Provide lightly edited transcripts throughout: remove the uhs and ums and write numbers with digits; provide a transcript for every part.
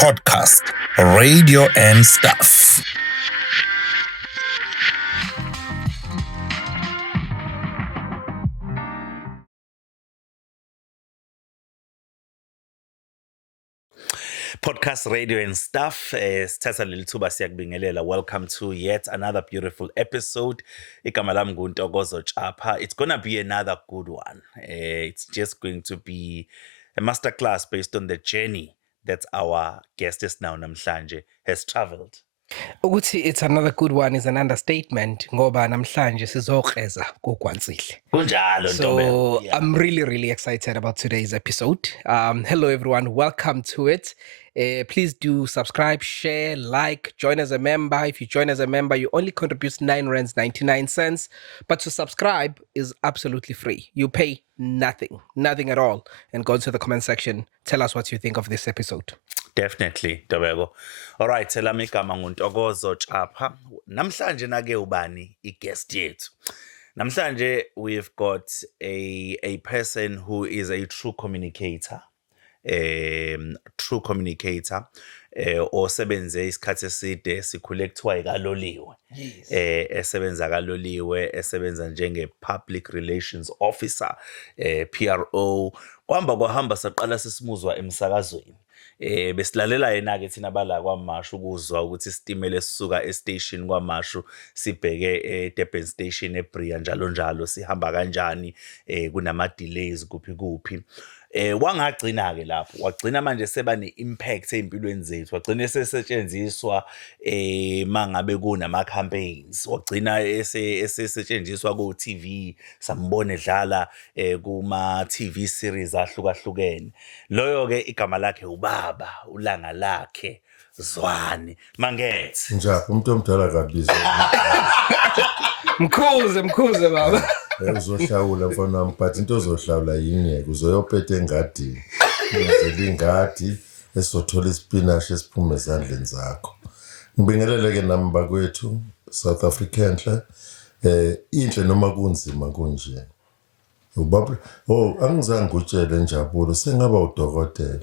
podcast, radio and stuff. Podcast, radio and stuff. Sithatha leli thuba siyakubingelela. Welcome to yet another beautiful episode. Igama lami nguNtokozo Chapha. It's gonna be another good one. It's just going to be a masterclass based on the journey that our guest is now namhlanje has traveled. Ukuthi it's another good one is an understatement ngoba namhlanje sizokreza koKwansihle. Kunjalo Ntobeko. So I'm really excited about today's episode. Hello everyone, welcome to it. Please do subscribe, share, like, join as a member. If you join as a member, you only contribute R9.99, but to subscribe is absolutely free. You pay nothing at all. And go to the comment section, tell us what you think of this episode. Definitely, Ntobeko. All right, lami igama nguNtokozo Chapha. Namhlanje nake ubani i-guest yethu. Namhlanje we've got a person who is a true communicator. Osebenze isikhathi eside sikhule kuthiwa ikaloliwe. Esebenza kaloliwe, esebenza njenge-public relations officer, PRO. Kwahamba saqala sesimuzwa emsakazweni. Besilalela yena-ke thina bala kwaMashu ukuzwa ukuthi isitimela esisuka estation kwaMashu sibheke eDurban Station eBria njalo sihamba kanjani, kunama-delays kuphi. Wangagcina-ke lapho, wagcina manje seba ne-impact ey'mpilweni zethu, wagcina esesetshenziswa mangabe kunama-campaigns, wagcina esesetshenziswa ku-TV, sambona edlala kuma-TV series ahlukahlukene. Loyo-ke igama lakhe ubaba, ulanga lakhe Zwane Mangethe. Njalo umuntu omdala kabizo. Mkhuze baba. Uzohlawula mfana wami, but into ozohlawula yingeke, uzoyophetha engadini. Ngizela ingadi esizothola isipinashi esiphume ezandleni zakho. Ngibingelele-ke nami bakwethu South African inhle noma kunzima kunje. Ubaba, angizange ngutshele Njabulo sengaba udokotela.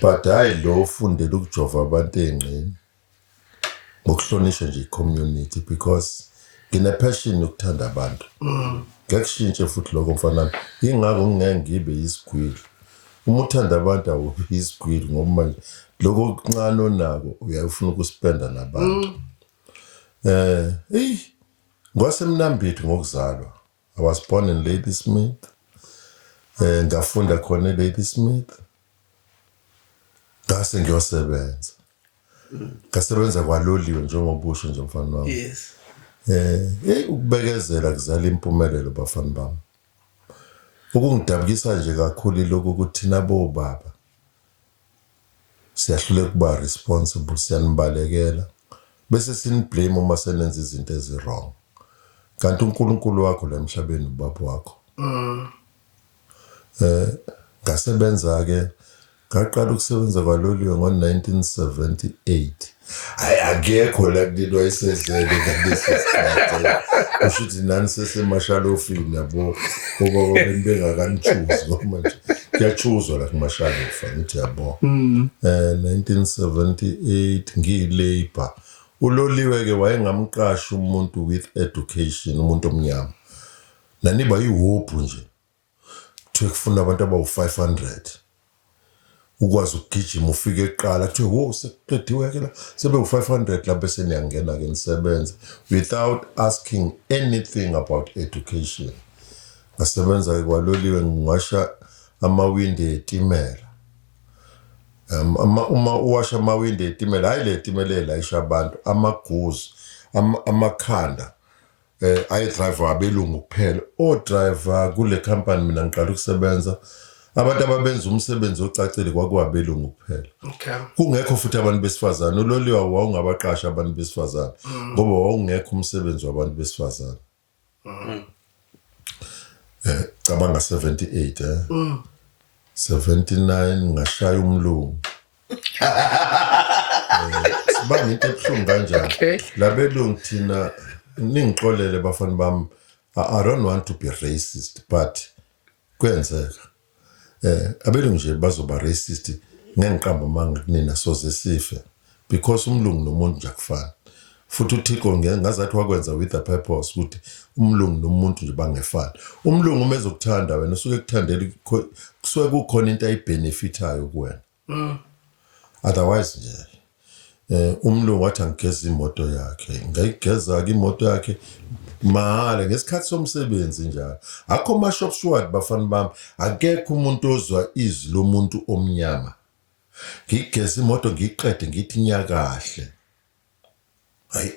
But hayi lo ufundela ukujova abantu engqini. Ngokuhlonishwa nje i-community because ngine-passion yokuthanda abantu. Ngekushintshe futhi lokho mfana wami. Yingakho ngingeke ngibe yisigwili. Uma uthanda abantu awubi yisigwili ngoba manje lokho okuncane onako uyafuna ukuspenda nabantu. Ngwasemnambithi ngokuzalwa. I was born in Ladysmith. Ngafunda khona eLadysmith. Ngase ngiyosebenza. Ngasebenza kwaloliwe njengobusho nje mfana wami. Yes. Ukubekezela kuzala impumelelo bafana bami. Ukungidabukisa nje kakhulu lokho ukuthi nabo baba siyahluleka ukuba responsible, siyanibalekela bese siniblame uma senenza izinto ezi-wrong. Kanti uNkulunkulu wakho la emhlabeni ubaba wakho. Ngasebenza-ke ngaqala ukusebenza kwaloliwe ngo-1978. Hayi akekho la kuleli wayesedlele ngalesi sikhathi. Kusho ukuthi nani sesemashalofini yabo ngoba bengakanichuzi ngoba manje kuyachuzwa la kumashalofa ngithi yabo. 1978 ngiyi-labor. Uloliwe-ke wayengamqashi umuntu with education, umuntu omnyama. Naniba yiwophu nje. Kuthiwe kufuna abantu abawu-500. Ukwazi ukugijima ufike eqala kuthiwe sekuqediwe-ke la sebe-500 la bese niyangena-ke nisebenze without asking anything about education. Ngasebenza-ke kwaloliwe ngiwasha amawindi etimela. Uma uwasha amawindi etimela, hayi le timela elayisha abantu, amaguzu, amakhanda, ayi-driver abelungu kuphela. O-driver kule company mina ngiqala ukusebenza, abantu ababenza umsebenzi ocacile kwakuwabelungu kuphela. Kungekho futhi abantu besifazane. Uloliwe wawungabaqashi abantu besifazane ngoba wawungekho umsebenzi wabantu besifazane. Cabanga 78 79 ngashaya umlungu. Sibanga into ebuhlungu kanjani. Labelungu thina ningixolele bafana bami. I don't want to be racist but kwenzeka. Abelungu nje bazoba racist ngengiqamba manga kunina soze sife because umlungu nomuntu nje akufani futhi uThixo ngazathi wakwenza with a purpose ukuthi umlungu nomuntu nje bangefani umlungu uma ezokuthanda wena usuke ekuthandela kusuke kukhona into ayibenefitayo kuwena otherwise nje umlungu wathi angigeza imoto yakhe ngayigeza-ke imoto yakhe mahhala ngesikhathi somsebenzi njalo akho ma-shop steward bafana bami akekho umuntu ozwa izwi lomuntu omnyama ngigeza imoto ngiyiqede ngithi nyakahle hayi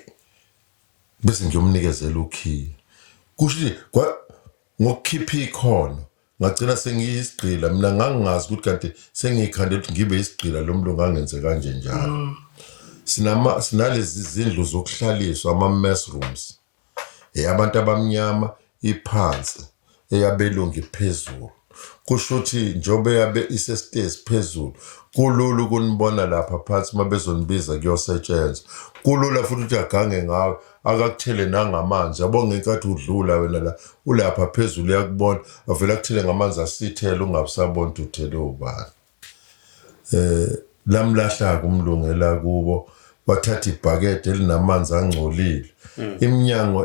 bese ngiyomnikezela ukhiye kusho ngokukhipha ikhono ngagcina sengiyisigqila mina ngangingazi ukuthi kanti sengiyikhandela ukuthi ngibe isigqila lo mlungu angenze kanje njalo sinalezi zindlu zokuhlaliswa ama-mess rooms abantu abamnyama iphansi eyabelungu iphezulu kusho ukuthi njengoba yabe isestairs phezulu kulula ukunibona lapha phansi uma bezonibiza kuyosetshenzwa kulula futhi ukuthi agange ngawe akakuthele nangamanzi yabo ngenkathi udlula wena la ulapha phezulu yakubona avela akuthele ngamanzi asithele ungabusabona ukuthi uthele ubani lamlahla kumlungela kubo wathatha ibhakede elinamanzi angcolile iminyango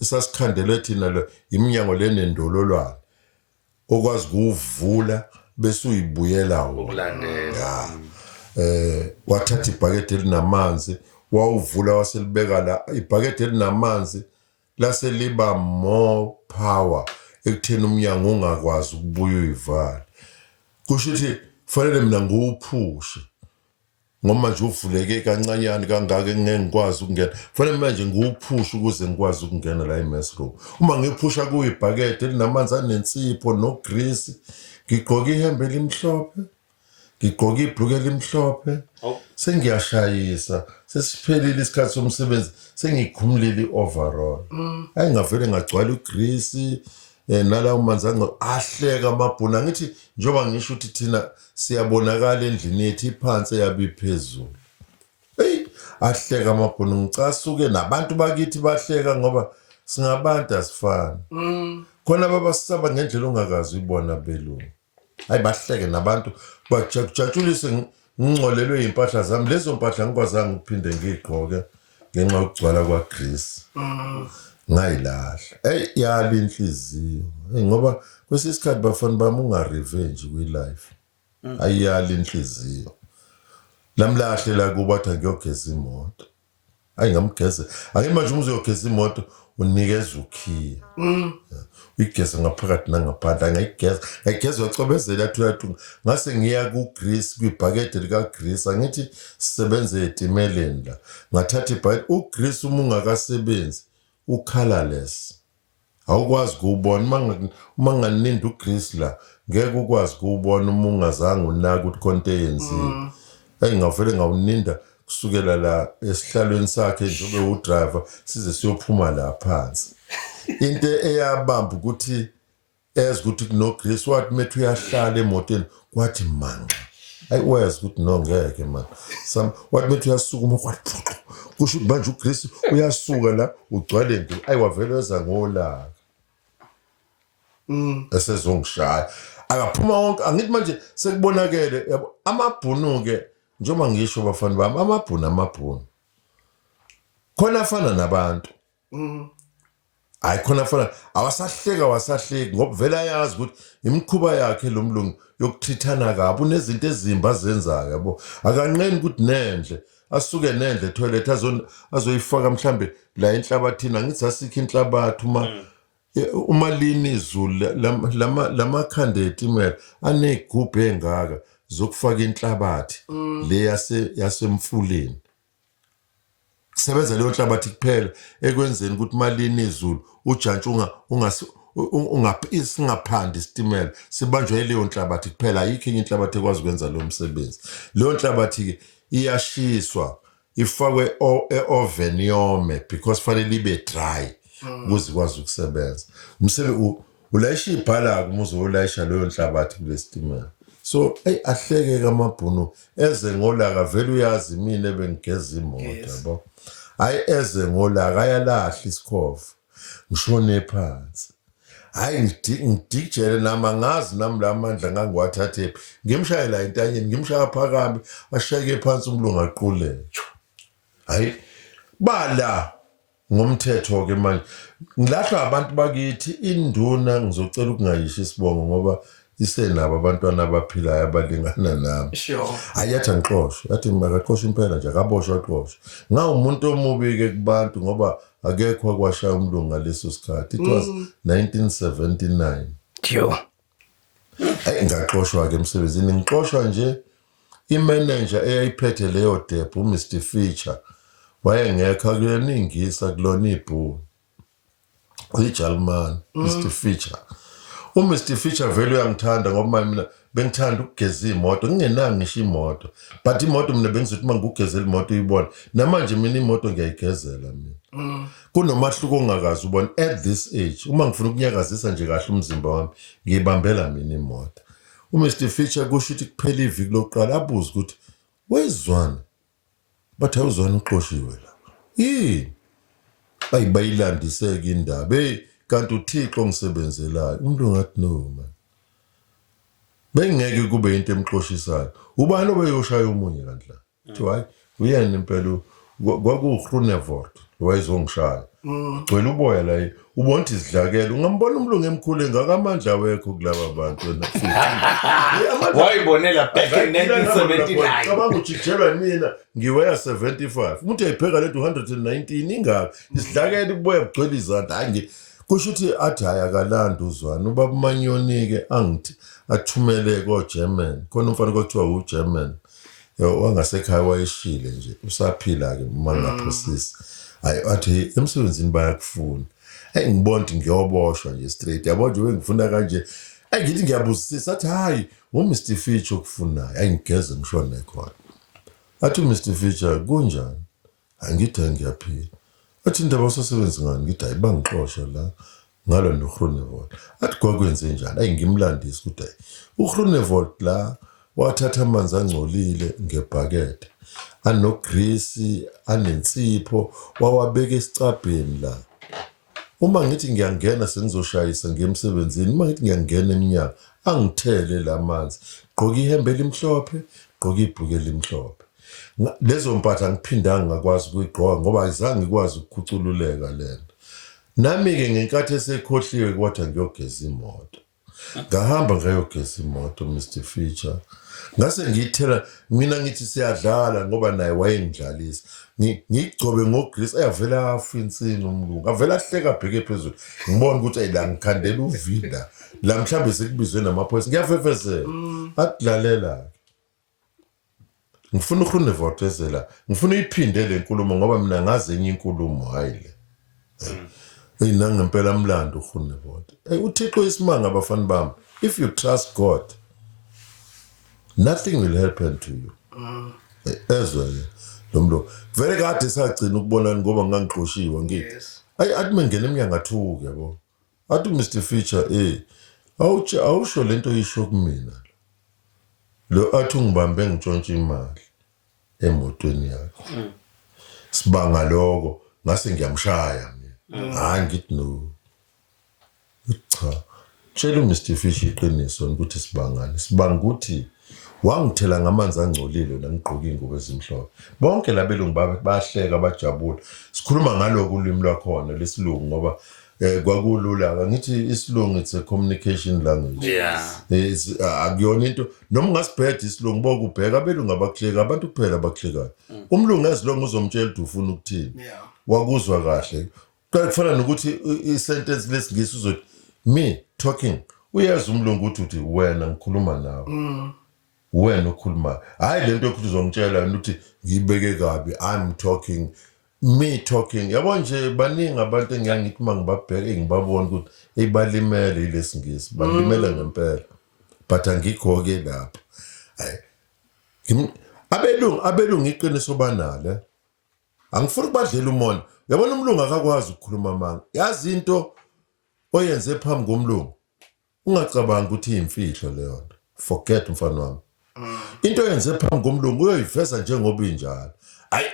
esasikhandele thina lo iminyango lenendololwane okwazi ukuvula bese uyibuyela ukulandela wathatha ibhakede elinamanzi wawuvula waselibeka la ibhakede elinamanzi lase liba more power ekutheni umnyango ungakwazi ukubuya uyivale kusho ukuthi kufanele mina ngiwuphushe ngoba manje uvuleke kancanyane kangaka ngeke ngikwazi ukungena kufanele manje ngiwuphushe ukuze ngikwazi ukungena la e-mess room uma ngiphusha kuyibhakede elinamanzi anensipho nogrease ngigqoka ihembe elimhlophe ngigqoka ibhruku elimhlophe sengiyashayisa sesiphelile isikhathi somsebenzi sengikhumulile i-overall hayi ngavele ngagcwala ugrease nalawo manzi ahleka amabhunu angithi njengoba ngisho ukuthi thina siyabonakala endlini yethu iphansi eyabe iphezulu ahleka amabhunu ngicasuke nabantu bakithi bahleka ngoba singabantu asifani khona ababasaba ngendlela ongakazi uyibona belungu hayi bahleke nabantu bajatshulise ngingcolelwe impahla zami lezo mpahla ngikwazanga ukuphinde ngiyigqoke ngenxa yokugcwala kwagrease ngayilahla yala inhliziyo ngoba kwesinye isikhathi bafana bami unga-revenge kwi-life ayiyala inhliziyo lamlahle la kuba athi ngiyogeza imoto hayi ngamgeze ake manje uma uzogeza imoto unikeza ukhiya uyigeza ngaphakathi nangaphandle ngayigeza wacobezela athi uyathunga ngase ngiya kugrease kwibhakede likagrease angithi sisebenze etimeleni la ngathatha ibhakede ugrease uma ungakasebenzi u-colorless awukwazi kuwubona uma nganindi ugrease la ngeke ukwazi kuwubona uma ungazange unaka ukuthi konke eyenziwe ngavele ngawuninda kusukela la esihlalweni sakhe njengoba udriver size siyophuma la phansi into eyabamba ukuthi eze ukuthi kunogrease wathi methi uyahlala emotweni kwathi manqa hayi wazi ukuthi no ngeke man wathi methi uyasukuma kwathi kusho manje ugrease uyasuka la ugcwale nje ayi wavele weza ngolaka esezongishaya akaphuma wonke angithi manje sekubonakele yabo amabhunu ke njengoba ngisho bafana bami amabhunu khona afana nabantu hayi khona afana awasahleki ngoba vele ayazi ukuthi imikhuba yakhe lo mlungu yokuthithana kabi unezinto ezimba azenzayo yabo akanqeni ukuthi nendle asuke nendle toilet azoyifaka mhlambe la enhlabathini angithi asikho inhlabathi uma lini izulu lamakhanda etimela anegubhu engaka zokufaka inhlabathi le yasemfuleni kusebenza leyo nhlabathi kuphela ekwenzeni ukuthi malini izulu ujantshi singaphandi isitimela sibanjwe leyo nhlabathi kuphela ayikho enye inhlabathi ekwazi ukwenza lo msebenzi leyo nhlabathi-ke iyashiswa ifakwe e-oven yome because fanele ibe dry ukuze ikwazi ukusebenza ulayisha ibhala-ke uma uzolayisha leyo nhlabathi kule sitimela so ahleke kamabhunu eze ngolaka vele uyazi mina ebengigeza imoto yabo hayi eze ngolaka ayalahla isikhova ngishone phansi hayi ngidijele nama ngazi nami lamandla ngangiwathathe ngimshayela intanyeni ngimshaya phakame ashayeke phansi umlungu aqule hayi bala ngomthetho ke manje ngilahla abantu bakithi induna ngizocela ukungayisho isibongo ngoba isenabo abantwana abaphilayo abalingana nami Sure. ayathi angixoshwe yathi makaqoshe impela nje akaboshwa aqoshwe ngawumuntu omubi ke kubantu ngoba akekho kwashaya umlungu ngaleso sikhathi it was 1979 Sure. ngaxoshwa ke emsebenzini ngixoshwa nje imanager eyayiphethe leyo depot uMr Feature wayengekho kuyeningisa kulona ibhu uJalman Mr Feature uMr Feature vele uyangithanda ngoba mina bengithanda ukugeza imoto ngingenanga ngisho imoto but imoto mina bengizothi mangugezela imoto uyibona namanje mina imoto ngiyayigezela mina kunomahluko ongakazi ubona at this age uma ngifuna ukunyakazisa nje kahle umzimba wami ngiyibambela mina imoto uMr Feature kusho ukuthi kuphela iviki lokuqala abuza ukuthi wezwana bathi awuzwana uqoshiwe la yini bayilandiseke indaba kanti uThixo ngisebenzelayo umuntu ngathi no man bengeke kube into emxoshisayo ubani obeyoshaya umunye kanhla kuthi hayi uyena impela kwakuGroenewald wayezongishaya gcwele uboya la ubona ukuthi izidlakela ungambona umlungu emkhulu engakamandla wekho kulaba bantu wena futhi wayibonela back in 1979 cabanga ujijelwa mina ngiweya 75 umuntu ayipheka lethu 119 ingaka isidlakela uboya bugcwele izandla hayi kusho ukuthi athi hayi akalanda uzwana ubaba Manyoni-ke angithi athumele ko-German khona umfana kwakuthiwa uGerman wangasekhaya wayeshile nje usaphila-ke mangaphosisi hayi athi emsebenzini bayakufuna ngibona ukuthi ngiyoboshwa nje straight yabo nje ngifuna kanje ngithi ngiyabuzisisa athi hayi uMr Feature okufunayo ayingigeze ngishone khona athi uMr Feature kunjani angithi ngiyaphila athi indaba usasebenza ngani ngithi hayi bangixosha la ngalo noGroenewald athi kwakwenze njani ngimlandisa ukuthi hayi uGroenewald la wathatha amanzi angcolile ngebhakede anogrease anensipho wawabeka esicabheni la uma ngithi ngiyangena sengizoshayisa ngemsebenzini uma ngithi ngiyangena eminyango angithele lamanzi gqoka ihembe elimhlophe gqoka ibhuku elimhlophe lezo mpahla ngiphindanga ngakwazi ukuyigqoka ngoba ayizange ngikwazi ukukhucululeka lena nami-ke ngenkathi esekhohliwe kwathi ngiyogeza imoto ngahamba ngayogeza imoto Mr Feature ngase ngiyithela mina ngithi siyadlala ngoba naye wayengidlalisa ngigcobe ngogrease ayavela afa insini umlungu avela ahleka abheke phezulu ngibona ukuthi ayila ngikhandela uvinda la mhlambe sekubizwe namaphoyisa ngiyafefezela akudlalela ngifuna uGroenewald ezela ngifuna uyiphinde le nkulumo ngoba mina ngazi enye inkulumo hayi le nangempela mlando uGroenewald uThixo isimanga abafana bami if you trust God nothing will happen to you ezwe lo mlo vele kade sagcina ukubonana ngoba ngangixoshiwe ngithi athi mengene eminyango athuke yabo athi Mr Feature awusho lento yisho kumina lo athi ngibambe ngitshontshe imali emotweni yakhe sibanga lokho ngase ngiyamshaya mina hayi ngithi no cha tshela uMr Feature iqiniso ukuthi sibangani sibanga ukuthi wangithela ngamanzi angcolile la ngigqoka ingubo ezimhlophe bonke labelungu bahleka bajabula sikhuluma ngaloko ulimi lwakhona lesilungu ngoba kwakulula ngithi isilungu it's a communication language akuyona into noma ungasibheda isilungu bokubheka abelungu abakuhleka abantu kuphela abakuhlekayo umlungu ezilongo uzomtshela ukuthi ufuna ukuthini wakuzwa kahle kufana nokuthi isentence lesingisi uzothi me talking uyazi umlungu ukuthi wena ngikhuluma nawe wena ukhuluma hayi lento yokuthi uzongitshela ukuthi ngibeke kabi I'm talking me talking yabo nje baningi abantu engiyangithi mangibabheke ngibabona ukuthi eyibalimele ilesingisi balimele ngempela but angikho ke lapha hayi abelungu iqiniso banale angifuni ukubadlela umona yabona umlungu akakwazi ukukhuluma amanga yazi into oyenze phambi komlungu ungacabanga ukuthi imfihlo leyo forget mfana wami into oyenze phambi komlungu uyoyiveza njengoba injalo hayi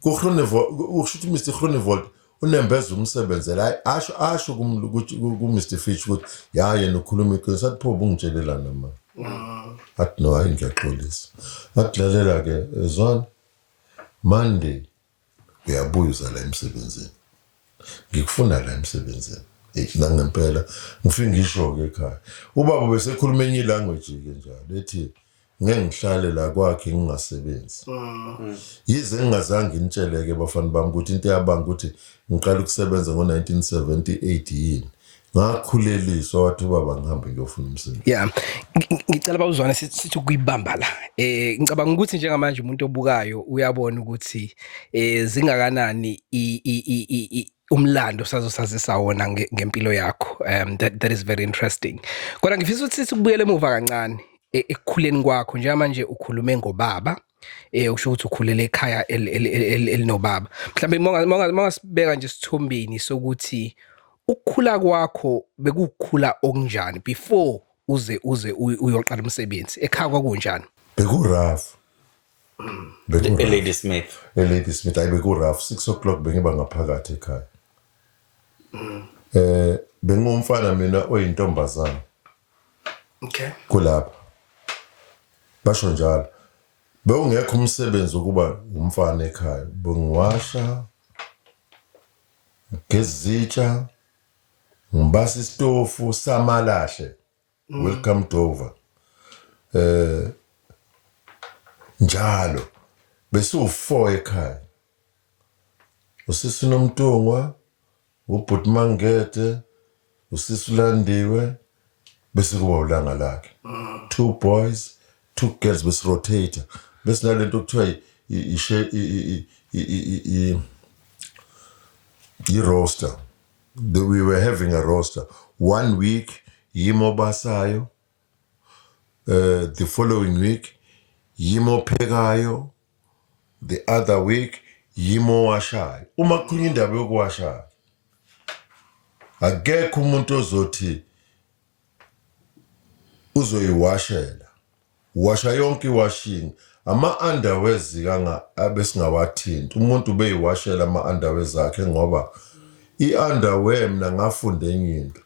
kuGroenewald ushuthi Mr Groenewald unembeza umsebenzela asho ku-Mr Fitch ukuthi ya yena ukhuluma iqiniso athi pho bungitshelela nama athi no hayi ngiyaxolisa athi lalela-ke ezwana Monday uyabuya uza la emsebenzini ngikufuna la emsebenzini nangempela ngifike ngisho-ke ekhaya ubaba besekhuluma enye ilanguage-ke njalo ethi ngeke ngihlale la kwakhe ngingasebenzi yize ngingazange ngintshele-ke bafana bami ukuthi into yabanga ukuthi ngiqala ukusebenza ngo-1978 yini ngakhuleliswa wathi ubaba ngihambe ngiyofuna umsebenzi. Yeah, ngicela bawuzwana sithi ukuyibamba la. Ngicabanga ukuthi njengamanje umuntu obukayo uyabona ukuthi zingakanani umlando sazosazisa wona ngempilo yakho. That is very interesting. Kodwa ngifisa ukuthi sikubuyele emuva kancane ekukhuleni kwakho njengamanje ukhulume ngobaba. Usho ukuthi ukhulele ekhaya elinobaba. Mhlambe mongasibeka nje sithombeni sokuthi ukukhula kwakho bekukhula okunjani before uze uyoqala umsebenzi ekhaya kwakunjani? Bekuraf. Lady Smith. Lady Smith ayi bekuraf 6 o'clock bengiba ngaphakathi ekhaya. Bengumfana mina oyintombazana. Okay. Kulapha. Basho njalo. Bewungekho umsebenzi ukuba umfana ekhaya. Bengiwasha. Gezitsha. Ngibasa istofu samalahle. Welcome to over. Njalo. Bese u4 ekhaya. Usisi nomntungwa, ubhuti Mangete, usisi Landiwe, bese kuba ulanga lakhe. 2 boys, 2 girls bese rotate. Bese nalento kuthiwa i roster. We were having a roster. 1 week yimo basayo. The following week yimo phekayo. The other week yimo washayo. Uma kukhulunywa indaba yokuwashayo akekho umuntu ozothi uzoyiwashela. Washa yonke iwashing. Ama-underwears abesingawathinti. Umuntu beyiwashela ama-underwears akhe ngoba i-underwear mina ngafunda enye into.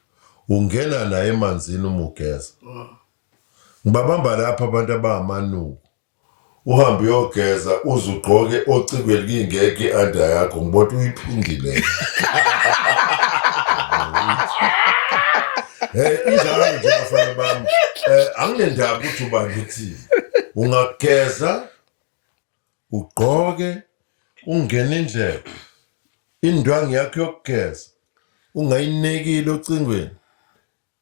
Ungena naye emanzini uma ugeza. Ngibabamba lapha abantu abangamanuku. Uhambe uyogeza uze ugqoke ocikweni kingeke i-under yakho ngibona uyiphingile. Injalo nje bafana bami. Anginendaba ukuthi ubani uthini. Ungageza ugqoke ungena indlela. Indwangu yakho yokugeza ungayinekile ocingweni.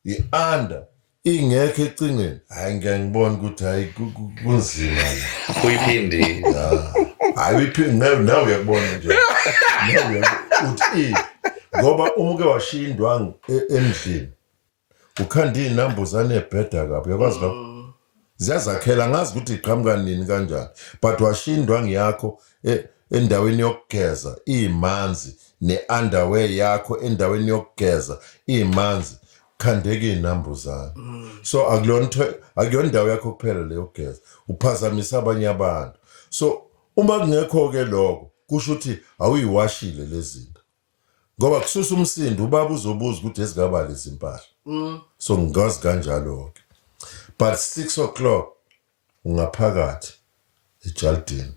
I-under ingekho ecingweni. Hayi ngiyangibona ukuthi hayi kunzima la. Uyiphindi. Hayi uyiphindi nawe uyakubona nje. Nawe uthi ngoba umuke washiya indwangu endlini. Ukhanda inambuzane ebheda kabi yakwazi lapho. Ziyazakhela ngazi ukuthi iqhamuka nini kanjani. But washiya indwangu yakho endaweni yokugeza imanzi ne-underwear yakho endaweni yokugeza imanzi khandeke inambuzane. So akuyona indawo yakho kuphela le yokugeza uphazamisa abanye abantu. So uma kungekho ke lokho kusho ukuthi awuyiwashile lezi zinto. Ngoba kususa umsindo ubaba uzobuza ukuthi ezigaba lezi impahla. So ngazi kanjalo ke. But 6 o'clock ungaphakathi eJardini.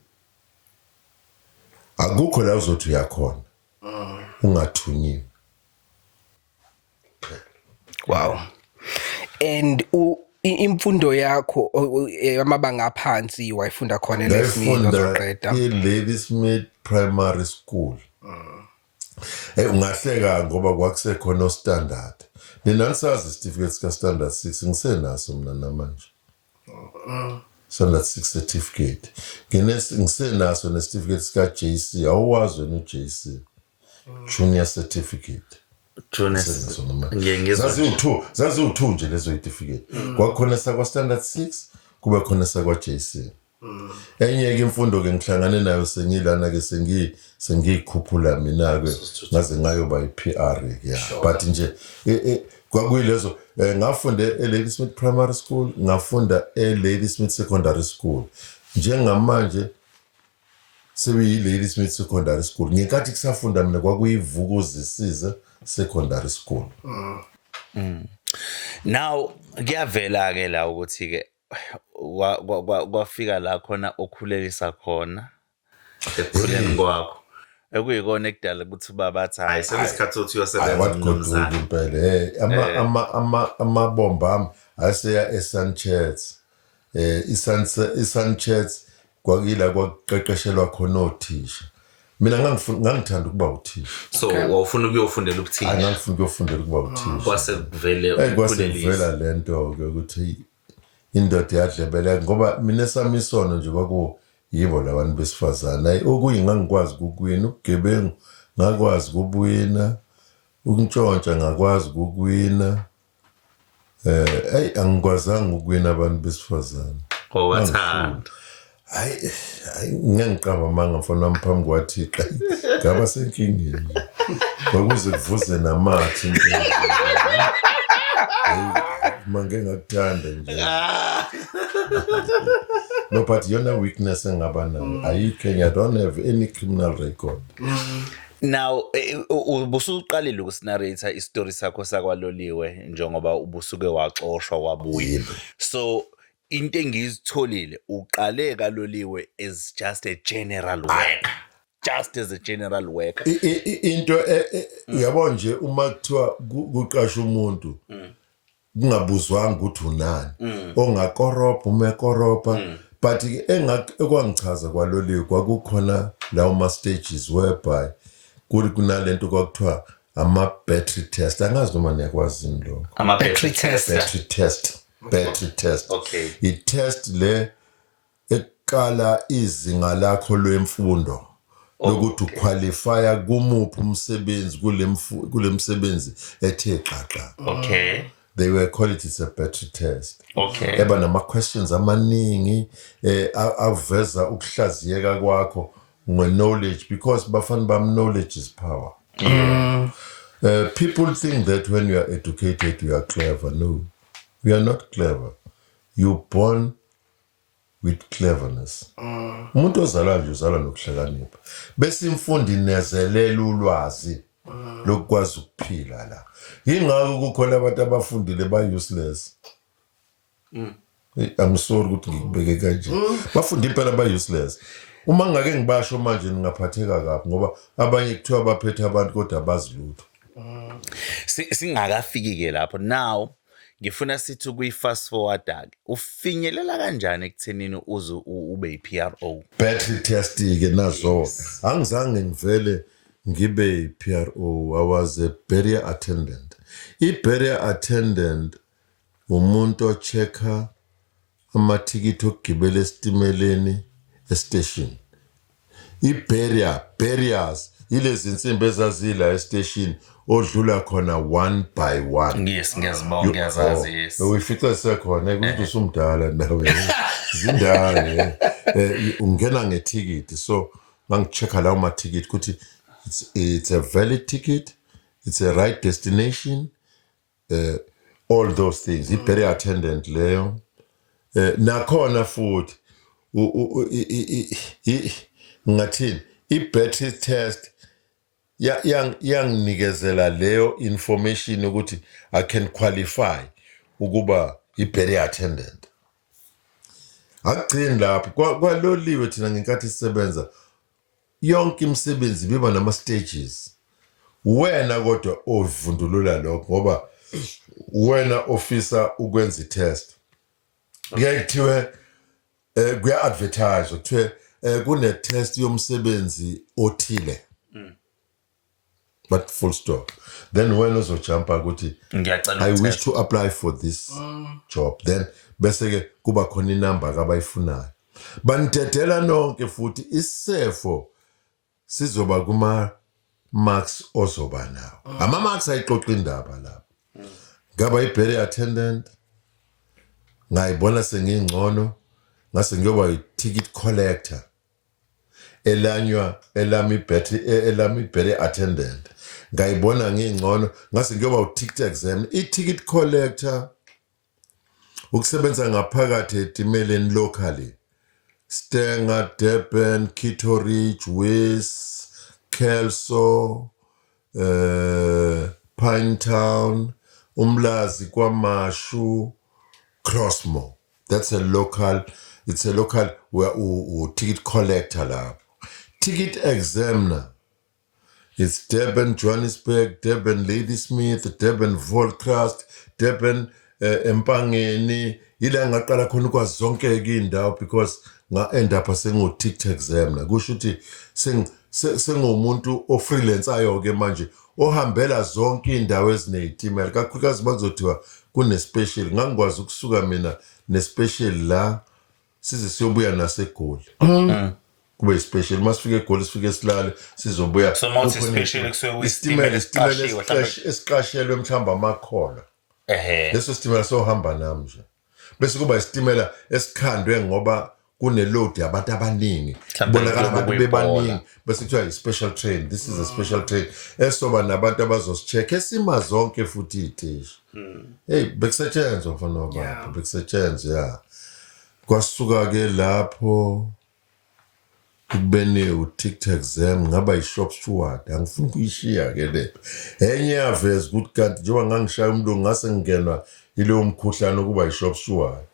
Akukho la uzothi uyakhona. Ungathunyiwe. Wow. And imfundo yakho amabanga aphansi wayifunda khona eLadysmith ozoqeda. Lady Smith Primary School. Ungahleka ngoba kwakusekhona standard. Mina ngisazi certificate ka standard 6 ngisenaso mina namanje. Standard 6 certificate. Ngisenaso ne certificate ka JC. Awuwazi wena uJC. Junior certificate. Zazi u2 nje lezo certificate. Kwakhona sakwa standard 6 kuba khona sakwa JC. Enye ke imfundo ke ngihlangane nayo sengilana ke sengikhuphula mina ke ngaze ngayoba iPR ke. But nje kwakuyilezo ngafunda eLady Smith Primary School, ngafunda eLady Smith Secondary School. Njengamanje seyi-Lady Smith Secondary School. Ngenkathi kusafunda mina kwakuyiVukuzisize Secondary School. Now kuyavela ke la ukuthi ke kwafika la khona okhulelisa khona ekukhuleni kwakho. Ekuyikona ekudala ukuthi babathi hayi sekuyisikhathi sokuthi uyosebenza What could umnumzane. do impela amabomba ami aseya eSanchez iSanchez kwakila kwaqeqeshelwa khona othisha. Mina ngangithanda ukuba uthisha. So wawufuna ukuyofundela ubuthisha. Ngangifuna ukuyofundela ukuba uthisha. Kwase kuvele Kwasevela lento ke ukuthi indoda yadlebela ngoba mina esami isono nje yibo labantu besifazana. Okunye ngangikwazi ukukwina, ubugebengu ngakwazi ukubuwina, ukuntshontsha ngakwazi ukukwina. Angikwazanga ukuwina abantu besifazana. Wathanda. Hayi ngiyangiqamba manga mfana wami phambi kwaThixo. Ngaba senkingeni. Kwakuze kuvuze namathe into. Mange ngakuthanda nje. No, but you're no weakness engaba nayo. Ayikho, I don't have any criminal record. Now ubusuqalile ukunarrate istory sakho sakwaLoliwe njengoba ubusuke waxoshwa wabuya. So into engizitholile uqale kaLoliwe is just a general worker. Just as a general worker. Into yabo nje uma kuthiwa kuqasha umuntu kungabuzwanga ukuthi unani ongakorobha umekoropa but ekwangichaza kwaLoliwe kwakukhona lawo ma stages whereby kunalento kwakuthiwa ama battery test. Angazi noma niyakwazi lokho. Ama battery test. Battery test. Okay. I-test le ekala izinga lakho lwemfundo lokuthi uqualifya kumuphi umsebenzi kule msebenzi ethe xaxa. Okay. They were call it's a battery test. Okay. Eba nama questions amaningi aveza ukuhlaziyeka kwakho knowledge because bafana bam knowledge is power. People think that when you are educated you are clever. No, we are not clever. You're born with cleverness. Umuntu ozalwa nje uzalwa nokuhlakanipha. Bese imfundo inezelela ulwazi lokwazi ukuphila la. Yingakho kukhona abantu abafundile ba useless. I'm sorry ukuthi ngikubeke kanje. Bafunda impela ba useless. Uma ngake ngibasho manje ngingaphatheka kabi ngoba abanye kuthiwa baphethe abantu kodwa bazilutho. Singakafiki ke lapho. Now ngifuna sithi kuyi-fast forward ke ufinyelela kanjani ekuthenini uze ube yi-PRO? Battery test ke nazo angizange ngivele ngibe yi-PRO. I was a barrier attendant. I-barrier attendant umuntu ochecka amathikithi okugibela esitimeleni estation. Barriers ilezi insimbi ezazila estation odlula khona one by one. Yes, ngiyazibona ngiyazazi yes. Uyifica sekhona ukuthi usumdala nawe. Zindala. Ungena ngethikiti so mangichecka lawo mathikithi ukuthi it's a valid ticket, it's a right destination, all those things. I-barrier attendant leyo. Nakhona futhi ngathini i-battery test yanginikezela leyo information ukuthi I can qualify ukuba i-barrier attendant. Akugcini lapho kwaLoliwe thina ngenkathi sisebenza yonke imisebenzi biba nama stages. Wena kodwa ovundulula lokho ngoba wena officer ukwenza i-test. Kuyathiwe kuya-advertise kuthiwe kune-test yomsebenzi othile. But full stop. Then when uzojumpa ukuthi I wish to apply for this job. Then bese ke kuba khona inamba abayifunayo. Banithethela nonke futhi isefo sizoba kuma marks ozoba nawo. Ama marks ayixoxa indaba lapha. Ngaba i-barrier attendant ngayibona sengingcono ngase ngiyoba i-ticket collector. Elami barrier attendant ngayibona ngingcono ngase ngiyoba u-ticket exam. I-ticket collector ukusebenza ngaphakathi etimeleni locally Stenger, Durban, Kitteridge, West, Kelso, Pinetown, Umlazi KwaMashu, Crossmore. That's a local, it's a local ticket collector lapho. Ticket examiner. It's Durban, Johannesburg, Durban, Ladysmith, Durban, Volcrest, Durban, Empangeni. Yila ngaqala khona ukwazi zonke-ke iy'ndawo because nga-end up sengu-ticket examiner. Kusho ukuthi sengumuntu o-freelancer-ayo-ke manje ohambela zonke iy'ndawo eziney'timela. Kakhulukazi bazothiwa kune-special. Ngangikwazi ukusuka mina ne-special la size siyobuya naseGoli. Kube i-special masifike eGoli sifike silale sizobuya So mawuthi special kusuke isitimela esiqashiwe mhlawumbe. esiqashelwe mhlawumbe amakhola. Ehhe. Leso sitimela sohamba nami nje bese kuba isitimela esikhandwe ngoba kune-load yabantu abaningi Mhlawumbe kubonakala abantu lokhu bebaningi bese kuthiwa i-special train. This is a special train esoba nabantu abazosicheck esima zonke futhi iy'teshi. Hey, bekusetshenzwa mfana wababa, bekusetshenzwa ya. Kwasuka-ke lapho kubene u-ticket exam ngaba i-shop steward. Angifuni ukuyishiya-ke le enye yaveza ukuthi kanti njengoba ngangishaya umlungu ngase ngingenwa yileyo mkhuhlane ukuba i-shop steward.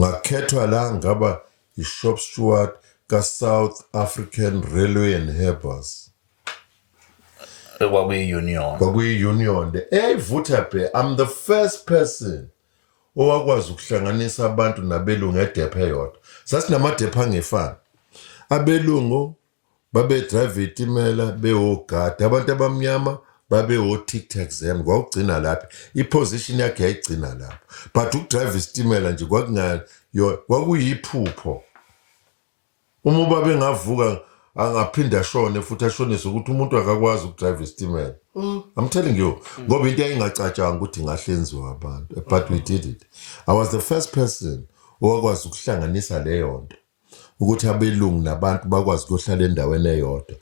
Ngakhethwa la ngaba i-shop steward ka-South African Railway and Harbors. Kwakuyi-union. Kwakuyi-union le eyayivutha bhe. I'm the first person owakwazi ukuhlanganisa abantu nabelungu edepha eyodwa. Sasinamadepa angefani. Abelungu babe-drive itimela bewogada, abantu abamnyama babe o-ticket exam. Kwakugcina lapho iposition yakhe yayigcina lapho, but ukudrive isitimela nje kwakuyiphupho. Uma ubaba engavuka angaphinde ashone futhi ashonise ukuthi umuntu akakwazi ukudrive isitimela. I'm telling you, ngoba into yayingacatshanga ukuthi ingahlenziwa abantu, but we did it. I was the first person owakwazi ukuhlanganisa leyo nto ukuthi abelungu nabantu bakwazi ukuhlala endaweni eyodwa,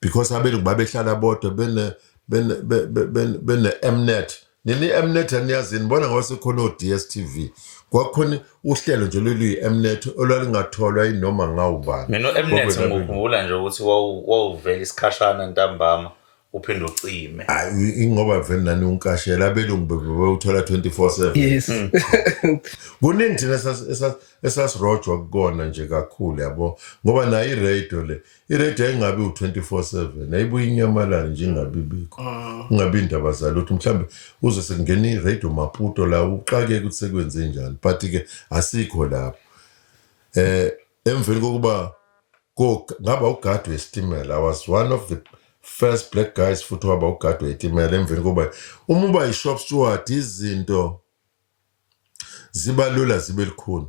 because abelungu babehlala bodwa bene Mnet. Nini Mnet aniyazini? Bona ngoba sekhona o-DSTV. Kwakukhona uhlelo nje loluyi-Mnet olwalingatholwa yinoma ngawubani. Mina u-Mnet ngikhumbula nje ukuthi wawuvela isikhashana ntambama uphinde ucime. Ingoba vele nani unkashela abelungu bebewuthola 24/7. Yes. Kuningi thina esasirojwa kukona nje kakhulu yabo, ngoba nayo iradio le iradio ayingabi u-24/7 ayibuye inyamalale nje ingabi bikho. Ungabi indaba zalutho mhlawumbe uze sekungena iradio Maputo la uxakeke ukuthi sekwenze njani, but-ke asikho lapho. Emveni kokuba ngaba ugadi wesitimela. I was one of the first black guys futhi waba ugadi wetimela. Emveni kokuba uma uba i-shop steward izinto ziba lula zibe likhuni.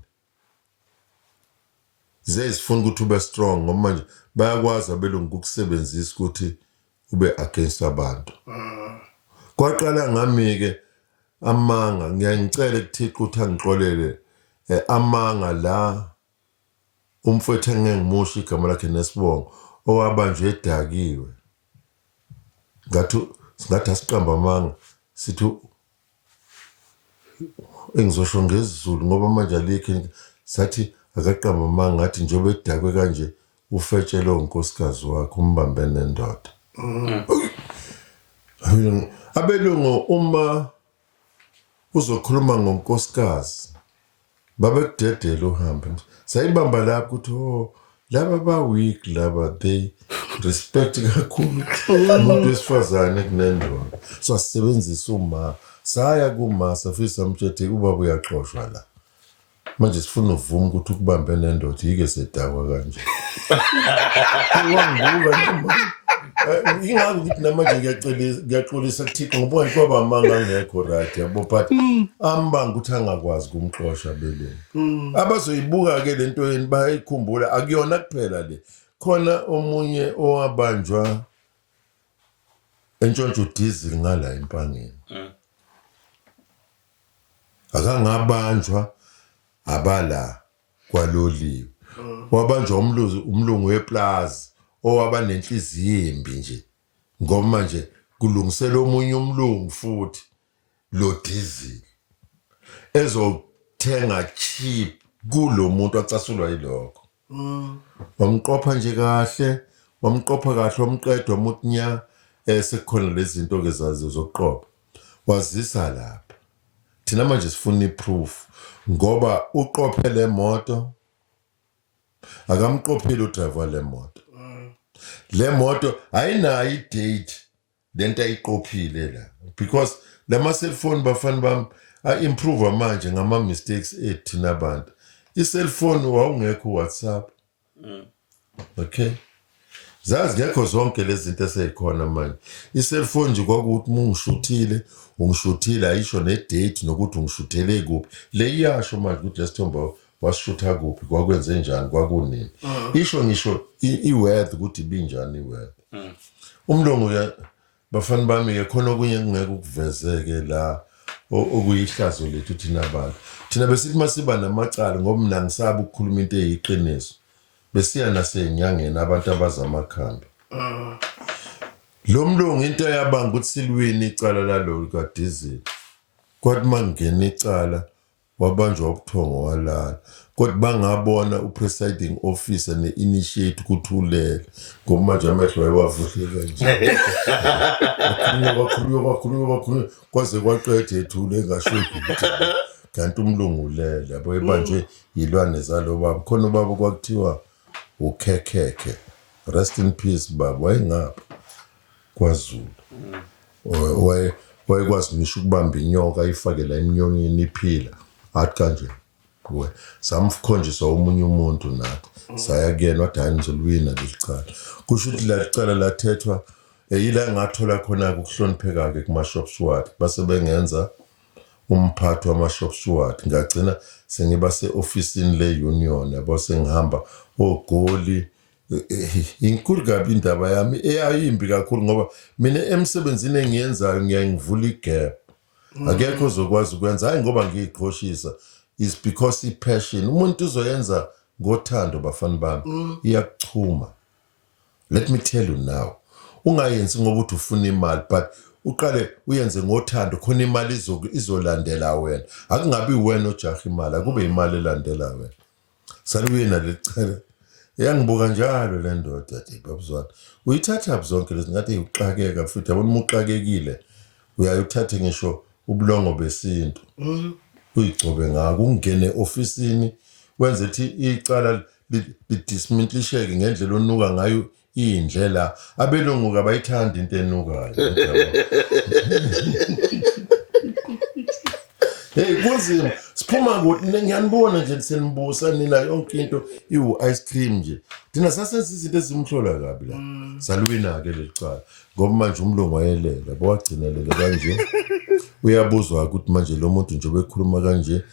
Zifuna ukuthi ube strong ngoba manje bayakwazi abelungu ukusebenzisa ukuthi ube against abantu. Kwaqala ngami-ke amanga, ngiyangicela kuThixo ukuthi angixolele amanga la umfowethu engengimusha igama lakhe nesibongo owabanjwe edakiwe. Ngathi asiqamba amanga sithi engizosho ngesiZulu ngoba manje alikho, sathi akaqamba amanga ngathi njengoba edakwe kanje ufetshele unkosikazi wakhe umbambe nendoda. Abelungu uma uzokhuluma ngonkosikazi babekudedela uhambe. Sayibamba lapho ukuthi laba ba-weak laba, they respect kakhulu umuntu wesifazane kunendoda. So asisebenzisa uma saya kuma safisa samtshethe ubaba uyaxoshwa la. Manje sifuna uvuma ukuthi ukubambe nendoda yike sedakwa kanje. Wangibuka noma ingakho ngithi namanje ngiyaxolisa kuThixo ngoba ngikwaba amanga angekho right yabo, but ambanga ukuthi angakwazi kumxosha beleni. Abazoyibuka-ke lento yeni bayikhumbula akuyona kuphela le. Khona omunye owabanjwa eNtshontsho Diesel ngala empangeni. Akangabanjwa abala kwaloliwe. Wabanjwa umlungu weplaza owaba nenhliziyo embi nje. Ngoba manje kulungisela omunye umlungu futhi lo diesel ezothenga cheap kulo muntu acasulwa yilokho wamqopha nje kahle wamqeda wamuthi nya sekukhona lezi zinto ke zazi zokuqopha wazisa lapha thina manje sifuna iproof ngoba uqophe le moto akamqophile udriver le moto le moto ayinayo idate lento ayiqophile la because lama cellphone bafana bami improve manje ngama mistakes ethina abantu i-cellphone wawungekho WhatsApp okay zazi ngekho zonke lezi zinto eseyikhona manje i-cellphone nje kwakuthi ungishuthile ayisho nedate nokuthi ungishuthele kuphi le iyasho manje ukuthi lesithombo wasishutha kuphi kwakwenze njani kwakunini isho ngisho i-weather ukuthi ibinjani i-weather umlungu ya bafana bami ke khona okunye kungeke ukuvezeke la okuyihlazo lethu thina abantu thina besithi masiba namacala ngoba mina ngisaba ukukhuluma into eyiqiniso besiya nasenyangeni abantu abazamakhanda lo mlungu into yabanga ukuthi silwini icala lalo kaDizzy kwathi mangena icala wabanjwa ubuthongo walala kodwa bangabona upresiding officer ne-initiate ukuthulele ngoba manje amehlo wayewavuhleka nje wakhulunywa kwaze kwaqeda ethule engashoki kanti umlungu ulele yabo ebanjwe yilwane zalo baba khona ubaba kwakuthiwa ukhekhekhe rest in peace baba wayengapha kwaZulu wayekwazi ngisho ukubamba inyoka ayifake la emnyongeni iphila athi kanje samkhonjiswa omunye umuntu nathi saya kuyena wathi hayi ngizolwina lelicala kusho ukuthi lecala lathethwa yila ngathola khona ukuhlonipheka ke kuma shop swat base bengenza umphathi wama shop swat ngagcina sengiba seofficeini le union yabo sengihamba ogoli inkulu kabi indaba yami eyayimbi kakhulu ngoba mina emsebenzini engiyenzayo ngiyangivula igap akekho ozokwazi ukwenza hayi ngoba ngiyiqhoshisa is because i-passion umuntu uzoyenza ngothando bafana bami iyakuchuma let me tell you now ungayenzi ngoba uthi ufuna imali but uqale uyenze ngothando khona imali izolandela wena akungabi wena ojaha imali akube imali elandela wena saluyena lecala yangibuka njalo le ndoda yathi babuzwana uyithatha zonke lezi ngathi uxakeka futhi yabona umuxakekile uyayuthatha ngisho ubulongo besintu uyigcobe ngako ungene officeini wenze ukuthi icala lidismantlisheke ngendlela onuka ngayo indlela abelungu kabayithanda into enukayo hey kunzima siphuma ukuthi ngiyanibona nje senimbusa nina yonke into ice cream nje thina sasenza izinto ezimhlola kabi la salwina ke lecala ngoba manje umlungu wayelela bowagcinelele kanje uyabuzwa ukuthi manje lo muntu nje bekhuluma kanje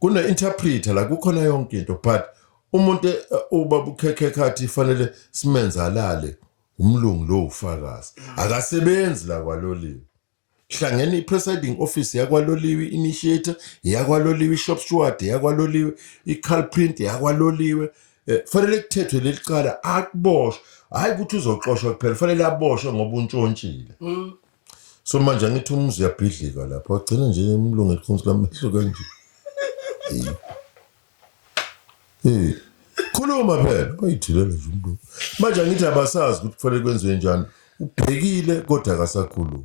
kuna interpreter la kukhona yonke into but umuntu ubaba ukhekhethi fanele simenze alale umlungu lo ufakazi akasebenzi la kwaloliwe hlangene ipresiding office yakwaloliwe initiator yakwaloliwe shop steward yakwaloliwe iculprit yakwaloliwe fanele kuthethwe lelicala akuboshwe hayi ukuthi uzoxoshwa kuphela fanele aboshwe ngoba untshontsile so manje ngithi umuzi uyabhidlika lapho agcina nje umlungu eqhunzi lamehlo kanje khuluma phela ayithilele nje umuntu manje ngithi abasazi ukuthi kufanele kwenziwe njani ubhekile kodwa akasakhuluma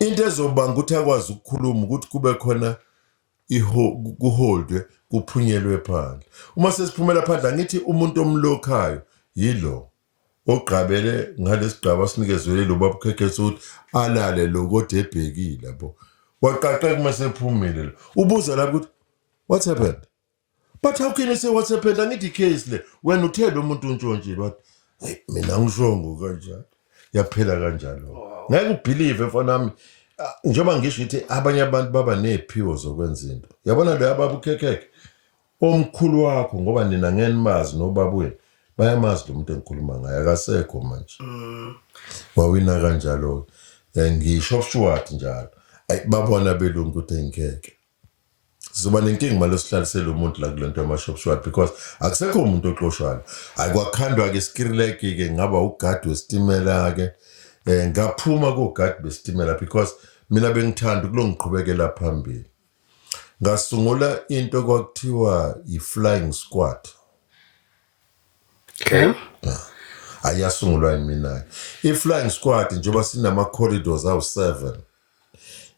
into ezobanga ukuthi akwazi ukukhuluma ukuthi kube khona kuholdwe kuphunyelwe phandle uma sesiphumela phandle ngithi umuntu omlokhayo yilo ogqabele ngalesigaba sinikezwe lo baba khekhethe ukuthi alale lo kodwa ebhekile yabo waqaqeka mase ephumile lo ubuza lapho ukuthi what happened but how can you say what's happened angithi case le wena uthele umuntu untshontshile wathi hey mina ngishongo kanjalo yaphela kanjalo ngeke ubelieve mfana nami njengoba ngisho ukuthi abanye abantu baba neziphiwo zokwenza into yabona lo yababa ukhekeke omkhulu wakho ngoba nina ngenimazi nobaba wenu bayamazi lo muntu engikhuluma ngaye akasekho manje wawina kanjalo ngisho short njalo babona belungu ukuthi engeke sizoba nenkingi malosihlalisela umuntu la kulento yama-shop short because akusekho umuntu oxoshwayo akwakhandwa ke skirleki ke ngaba ugadi wesitimela ke ngaphuma kogadi besitimela because mina bengithanda kulongiqhubekela phambili ngasungula into kwakuthiwa i-flying squad. Okay. Ayasungulwa yimina. I-flying squad njengoba sinama corridors awu7.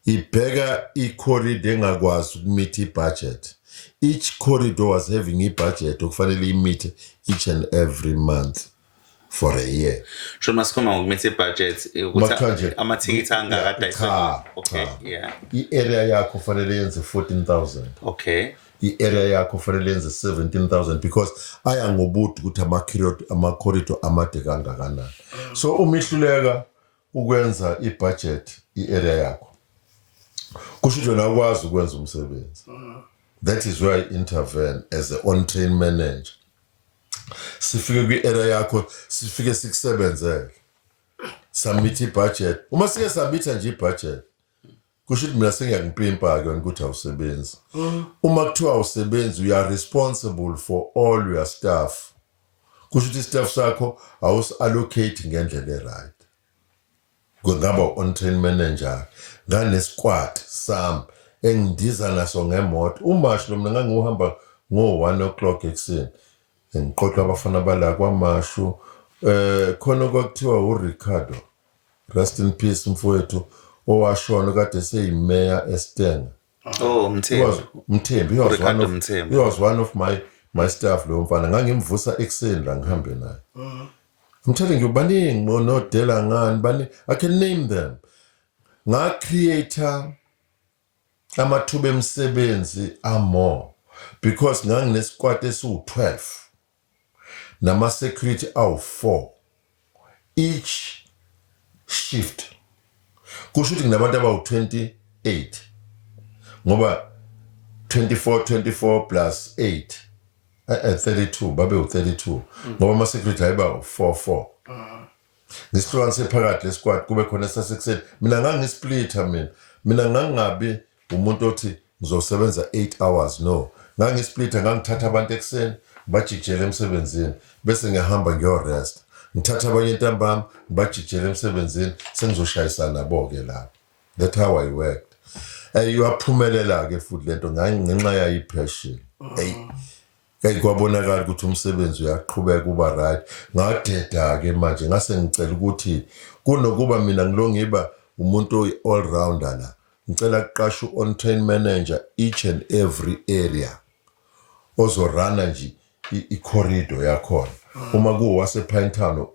Ibheka i-corridor engakwazi ukumeet i-budget. Each corridor was having i-budget okufanele imeet each and every month for a year. Sho masikhoma ngokumithe budget ukuthi amathikithi angakadayiswa. Okay, yeah. I-area yakho fanele yenze 14,000. Okay. I-area yakho fanele yenze 17,000 because aya ngobude ukuthi ama-corridor amade kangakanani. So umihluleka ukwenza i-budget i-area yakho. Kusho ukuthi wena ukwazi ukwenza umsebenzi. That is where I intervene as the on-train manager. Sifike kwi-area yakho, sifike sikusebenzele. Submit i-budget. Uma sike submit nje i-budget, kusho ukuthi mina sengiyakupimpa-ke wena ukuthi awusebenzi. Uma kuthiwa awusebenzi, you are responsible for all your staff. Kusho ukuthi staff sakho awusi-allocate ngendlela e-right. Ngaba on-train manager, ngane-squad sami engidiza naso ngemoto. Umasho lo mina ngangiuhamba ngo-1 o'clock ekuseni. Ngiqoqa abafana bala kwamashu. Khona kwakuthiwa uRicardo. Rest in peace mfowethu owashona kade seyimeya eStenga. Oh, Mthembu. He was one of my staff lo mfana. Ngangimvusa ekuseni la ngihambe naye. I'm telling you, baningi nodela ngani bani, I can name them. Creator amathuba emsebenzi more because nganginesquad esiwu-12 nama-security awu-4 each shift. Kusho ukuthi nginabantu abawu-28 ngoba 24 plus 8 32 babe u-32 ngoba ama-security ayiba-4 ngisihlukanise phakathi lesquad kube khona esasekuseni. Mina ngangisplitha mina ngangabi umuntu othi ngizosebenza 8 hours. No, ngangisplitha, ngangithatha abantu ekuseni bajikijele emsebenzini bese ngiyahamba ngiyorest. Ngithatha abanye ntambama bajikijele emsebenzini sengizoshayisana nabo-ke lapho. That's how I worked. Iyaphumelela-ke futhi lento ngenxa yayi-passion. Kwabonakala ukuthi umsebenzi uyaqhubeka uba right. Ngadeda-ke manje ngase ngicela ukuthi kunokuba mina ngilongiba umuntu oyi-all-rounder la, ngicela kuqasha u-on-train manager each and every area ozorana nje i-corridor yakhona. Uma kuwasepinetown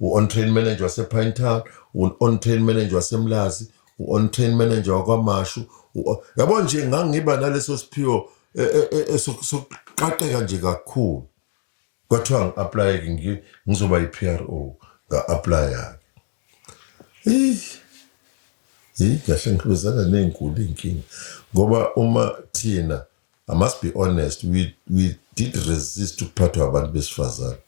u-on-train manager wasepinetown, u-on-train manager wasemlazi, u-on-train manager wakwamashu. Yabo nje ngangiba naleso siphiwo sokuqaqeka nje kakhulu. Kwathiwa ngi-apply-ke ngizoba yi-PRO, nga-apply-ke. Kahle ngihluzana ney'nkulu iy'nkinga ngoba uma thina, I must be honest, we did resist ukuphathwa abantu besifazane.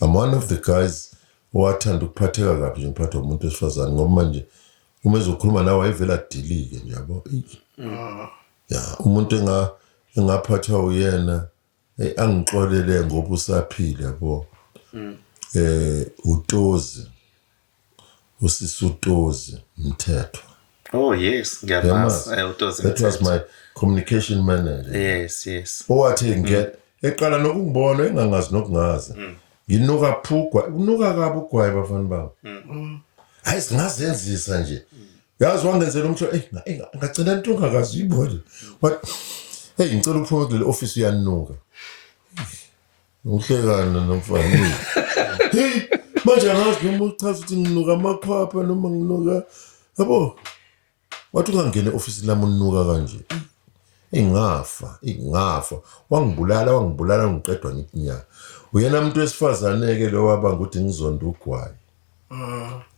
I'm one of the guys owathanda ukuphatheka kabi nje ngiphathwa umuntu wesifazane ngoba manje uma ezokhuluma nawe wayevela adilike nje yabo. Ya umuntu engaphathwa uyena angixolele ngoba usaphile yabo. uTozi usisutozi Mthetho. Oh yes, ngiyamazi uTozi Mthetho. That was my communication manager. Yes. Owathi eqala nokungibona engangazi nokungazi. Nginuka phugwa, unuka kabi ugwayi bafana babo. Hayi singazenzisa nje. Yazi wangenzela umtho ngagcina into ongakazi uyibone. What? Hey ngicela uphume kule office uyanuka. Uhlekana nomfana. Hey manje angazi noma uchaza ukuthi nginuka amakhwapha noma nginuka yabo. Wathi ungangena e-office lami unuka kanje. Ngafa. Wangibulala ngiqedwa nginyaka. Uyena umuntu wesifazane-ke lo wabanga ukuthi ngizonda ugwayi.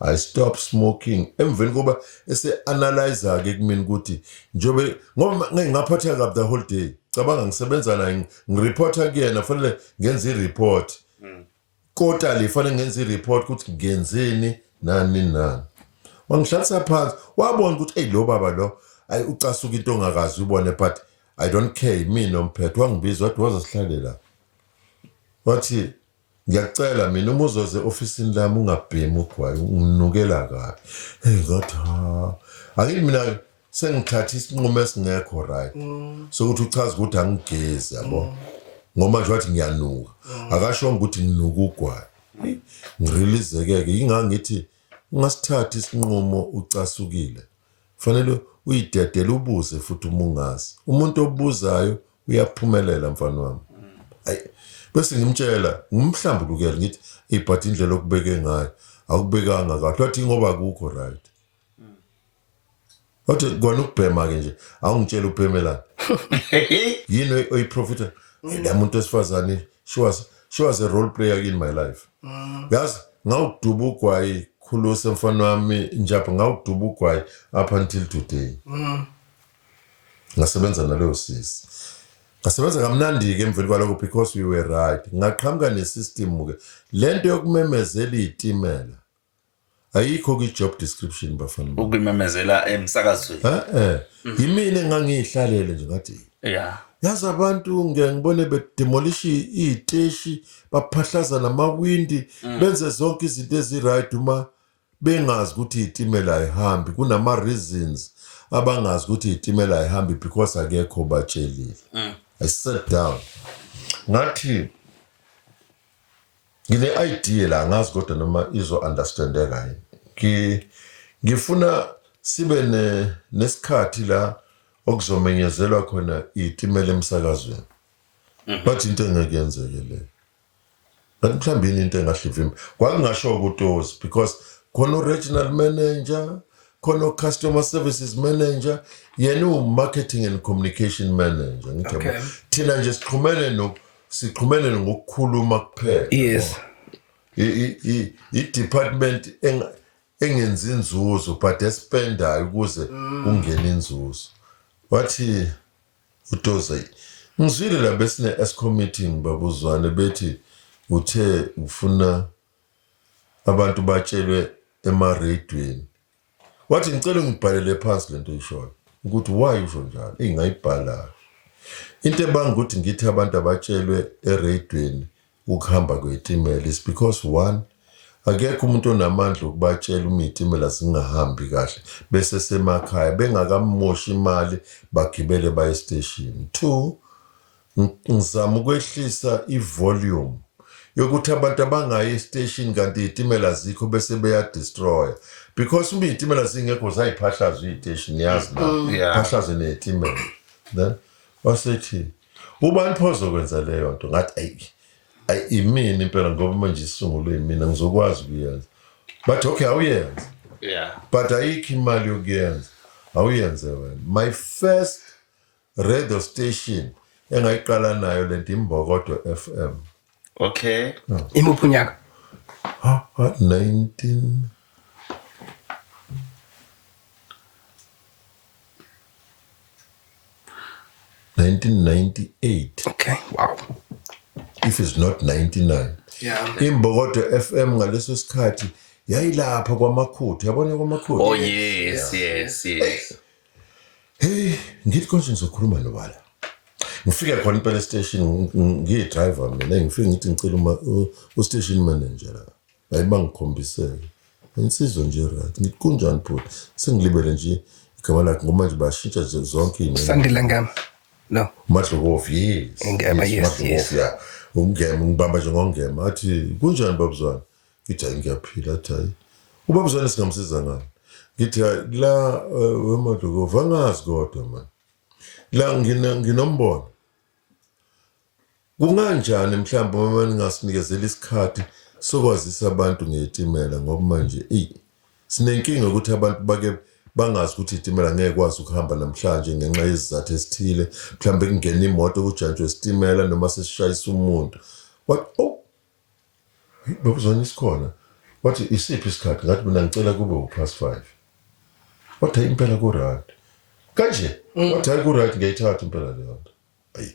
I stopped smoking. Emveni kuba ese-analyzer-ke kumina ukuthi njobe ngoba ngingaphatheka kabi the whole day. Cabanga ngisebenza naye ngireport kuyena fanele ngenze i-report. Kodwa fanele ngenze i-report ukuthi ngenzeni nani. Wangihlalisa phansi wabona ukuthi lo baba lo ucasuka into ongakazi ubone but I don't care mina umphetho wangibiza wathi wazohlalela. Wathi ngiyacela mina uma uzoze ofisini lami ungabhemi ugwayi unginukela kabi. Ngathi akithi mina sengithatha isinqumo esingekho right sokuthi uchaza ukuthi angigezi yabo ngoma nje wathi ngiyanuka akasho ukuthi nginuka ugwayi ngirelease-ke ingangithi ungasithatha isinqumo ucasukile fanele uyidedele ubuze futhi umungazi umuntu obuzayo uyaphumelela mfana wami bese ngimtshela ngimhlambulukele ngithi but indlela okubeke ngayo awukubekanga kahle wathi ngoba akukho right wathi kona ukubhema ke nje awungitshela ubhemelana yini oyiprofita la muntu esifazane she was a role player in my life yazi ngawuduba ugwayi khuluse mfana wami njapha ngawuduba ugwayi up until today ngasebenza naleyo sisi ngasebenza kamnandi-ke emveni kwalokho because we were right ngaqhamuka nesystem-ke lento yokumemezela iyitimela ayikho kwi-job description bafana Ukumemezela emsakazweni. yimina engangiyihlalele nje ngathi Yeah. yazi abantu ngibone bedemolisha iy'teshi baphahlaza namawindi benze zonke izinto ezi-right uma bengazi ukuthi iy'timela ayihambi kunama-reasons abangazi ukuthi iy'timela ayihambi because akekho batshelile I sat down ngathi ngine-idea la ngazi kodwa noma izo-understandeka yini ngifuna sibe nesikhathi la okuzomenyezelwa khona iy'timela emsakazweni but into engeke yenzeke leyo kanti mhlawumbe yini into engahlivimbi kwakungasho ukuthi because khona u-regional manager khona u-customer services manager yena u-marketing and communication manager ngithabo thina nje siqhumene ngokukhuluma kuphela Yes. i-department engenzi inzuzo but espendayo ukuze kungene inzuzo wathi uDoza ngizwile la besine-ESCO meeting babuzwane bethi uthe ufuna abantu batshelwe emarediyweni wathi ngicela ngibhalele phansi lento oyishoyo ukuthi why usho njalo ingayibhala into ebanga ukuthi ngithi abantu abatshelwe erediyweni ukuhamba kweyitimela is because one akekho umuntu onamandla ukubatshela uma iy'timela zingahambi kahle bese semakhaya bengakamoshi imali bagibele baye esiteshini. 2 ngizama ukwehlisa ivolume yokuthi abantu abangayi esiteshini kanti iy'timela zikho bese beyadestroya because uma iy'timela zingekho zayiphahlaza iy'teshini yazi la phahlaze ney'timela then wasethi ubani pho ozokwenza leyo nto ngathi imini impela ngoba manje isungulwe yimina ngizokwazi ukuyenza but okay awuyenza but ayikho imali yokuyenza awuyenze wena my first radio station engayiqala nayo lento Imbokodo FM Okay. Imuphi unyaka? 1998 Okay, wow. if it's not 99 Yeah. Imbokodo FM ngaleso sikhathi yayilapha kwaMakhuthu yabona kwaMakhuthu Oh yes. hey ngithi konje ngizokhuluma nobala ngifike khona impela station ngiyi-driver mina ngifike ngithi ngicela u-station manager la ayiba ngikhombiseke insizwa nje right ngithi kunjani bhuti sengilibele nje igama lakhe ngoba manje bashintsha zonke iy'nene Sandile Ngama. No. Madlokovu yes Ngema, yes. Madlokovu ya ungema ngibamba nje ngongema athi kunjani babuzwana ngithi hayi ngiyaphila athi hayi ubabuzwana singamsiza ngani ngithi la weMadlokovu angazi kodwa man la nginombono kunganjani mhlawumbe uma ningasinikezela isikhathi sokwazisa abantu ngeyitimela ngoba manje sinenkinga ukuthi abantu bake bangazi ukuthi itimela ngeke kwazi ukuhamba namhlanje ngenxa yezizathu esithile mhlawumbe kungena imoto kujantshwe isitimela noma sesishayisa umuntu babuzwana isikhona wathi isiphi isikhathi ngathi mina ngicela kube u5 wathi impela ku-right kanje wathi hayi ku-right ngiyayithatha impela leyo nto ayi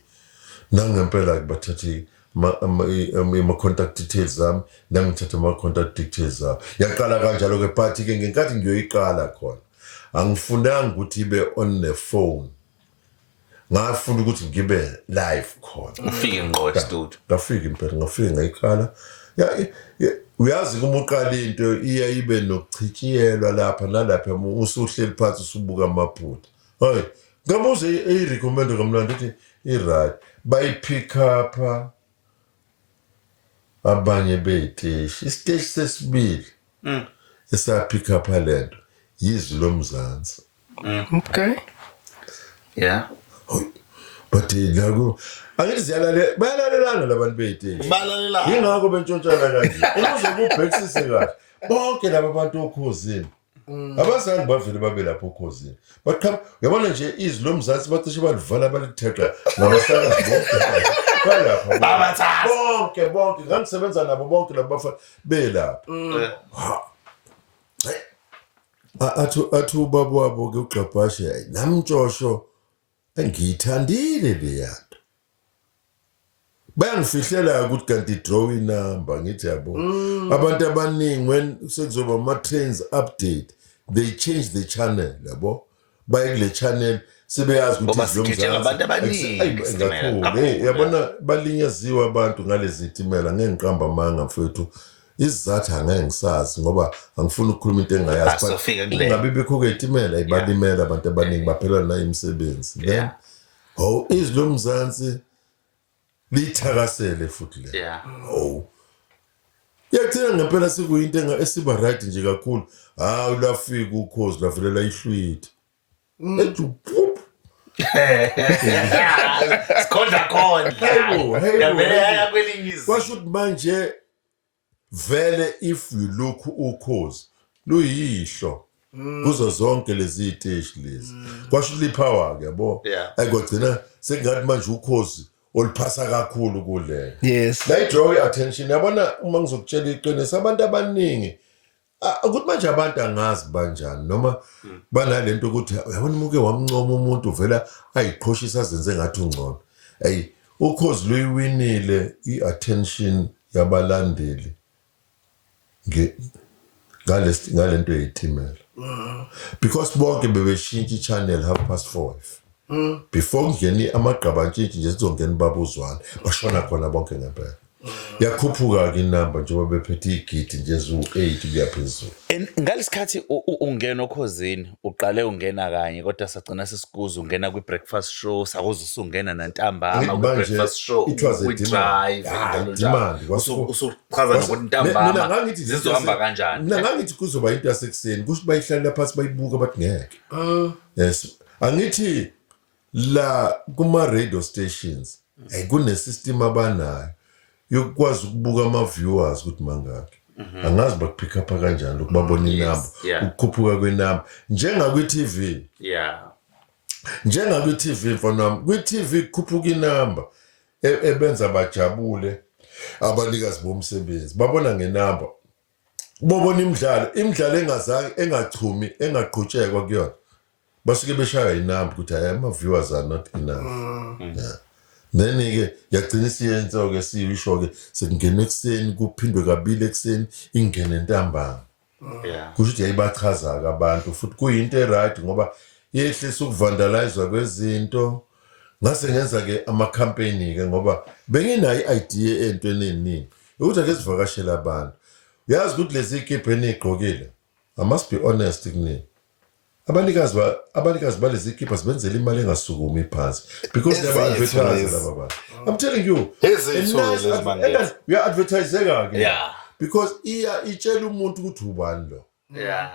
nangempela bathathi ama-contact details zami nangithatha ama-contact details zami yaqala kanjalo-ke but-ke ngenkathi ngiyoyiqala khona angifundanga ukuthi ibe on the phone ngafunda ukuthi ngibe live khona Ufike ngqo studio. ngafika impela ngafika ngayiqala uyazi kuma uqala into iya ibe nokuchitshiyelwa lapha nalapha usuhleli phansi usubuka amaphutha hayi ngabuze i-recommend kamlando ukuthi i-right bayi-pick up abanye bey'teshi isiteshi sesibili esapick up lento yizwi lomzansi. Okay. Yeah. But laku angithi bayalalelana labantu bey'teshi Balalelana. yingakho bentshontshana kanje ukuze kubhekisise kahle bonke laba bantu okhosini abazange bavele babe lapho okhosini but come uyabona nje izwi lomzansi bacishe balivala balitheqa ngabasakazi bonke balapha Babathatha. bonke ngangisebenza nabo bonke labo bafana belapha athi ubaba wabo-ke ugqabhashe hayi namntshosho engiyithandile leya nto bayangifihlela ukuthi kanti draw inumber ngithi yabo abantu abaningi when sekuzoba ama-trains update they change the channel yabo baye kule channel sebeyazi Ngoba ukuthi sigitshelwa abantu abaningi isitimela, kakhulu, yabona balinyaziwe abantu ngalezi zitimela ngeke ngiqamba amanga mfethu isizathu angeke ngisazi ngoba angifuni ukukhuluma into engayazi Asofika kule. ngabe bekho-ke itimela ibalimela abantu abaningi baphelelwa nayimisebenzi then izwi lomzansi liyithakasele futhi le Yeah. yakuthina ngempela sekuyinto esiba right nje kakhulu hawu lafika ukhozi lavelela ihlwitha ethi phup Sikhonda khona. Hayibo. Yavele yaya kwelinye izwe. kwasho ukuthi manje vele if you look ukhozi luyihlo kuzo zonke lezi ziteshi lezi kwasho ukuthi lipower-ke yabo Yeah. ayikogcina sekungathi manje ukhozi oluphasa kakhulu kule Yes. la i-draw i-attention yabona uma ngizokutshela iqiniso abantu abaningi ukuthi manje abantu angazi banjani noma banale nto ukuthi uyabona umuke wamncoma umuntu vela ayiqhoshisa azenze ngathi ungcono ukhozi luyiwinile i-attention yabalandeli ngale nto yeyitimela because bonke bebeshintsha i-channel 4:30 before kungeni amagqabantshintshi nje sizongena babuzwane bashona khona bonke ngempela yakhuphuka-ke inamba njengoba bephethe igidi nje eziwu-8 kuya phezulu. Ngalesikhathi ungena okhosini uqale ungena kanye kodwa sagcina sesikuza ungena kwi-breakfast show sakuze usungena nantambama kwi-breakfast show kwi-drive usuchaza nokuthi ntambama zizohamba kanjani. Mina ngangithi kuzoba into yasekuseni kusho bayihlalela phansi bayibuka bathi ngeke yes angithi la kuma-radio stations kunesystem abanayo yokukwazi ukubuka ama-viewers ukuthi mangakhi angazi bakupick upha kanjani lokhu babona inamba ukukhuphuka kwenamba njengakwi-TV njengakwi-TV mfana wami kwi-TV kukhuphuka inamba ebenza bajabule abanikazi bomsebenzi babona ngenamba bobona imidlalo engachumi engaqhutshekwa kuyona basuke beshaya inamba ukuthi hayi ama-viewers are not enough then-ke yagcina isiyenza-ke siyisho-ke sekungena ekuseni kuphindwe kabili ekuseni ingene ntambama kusho ukuthi yayibachaza-ke abantu futhi kuyinto e-right ngoba yehlisa ukuvandalizwa kwezinto ngase ngenza-ke ama-campaign-ke ngoba benginayo i-idea entweni eningi ukuthi ake sivakashele abantu uyazi ukuthi lezi kipho eniy'gqokile I must be honest kuningi abanikazi balezi kipha sibenzela imali engasukumi phansi because they are advertising laba bantu. I'm telling you uya-advertiseka-ke because itshela umuntu ukuthi ubani lo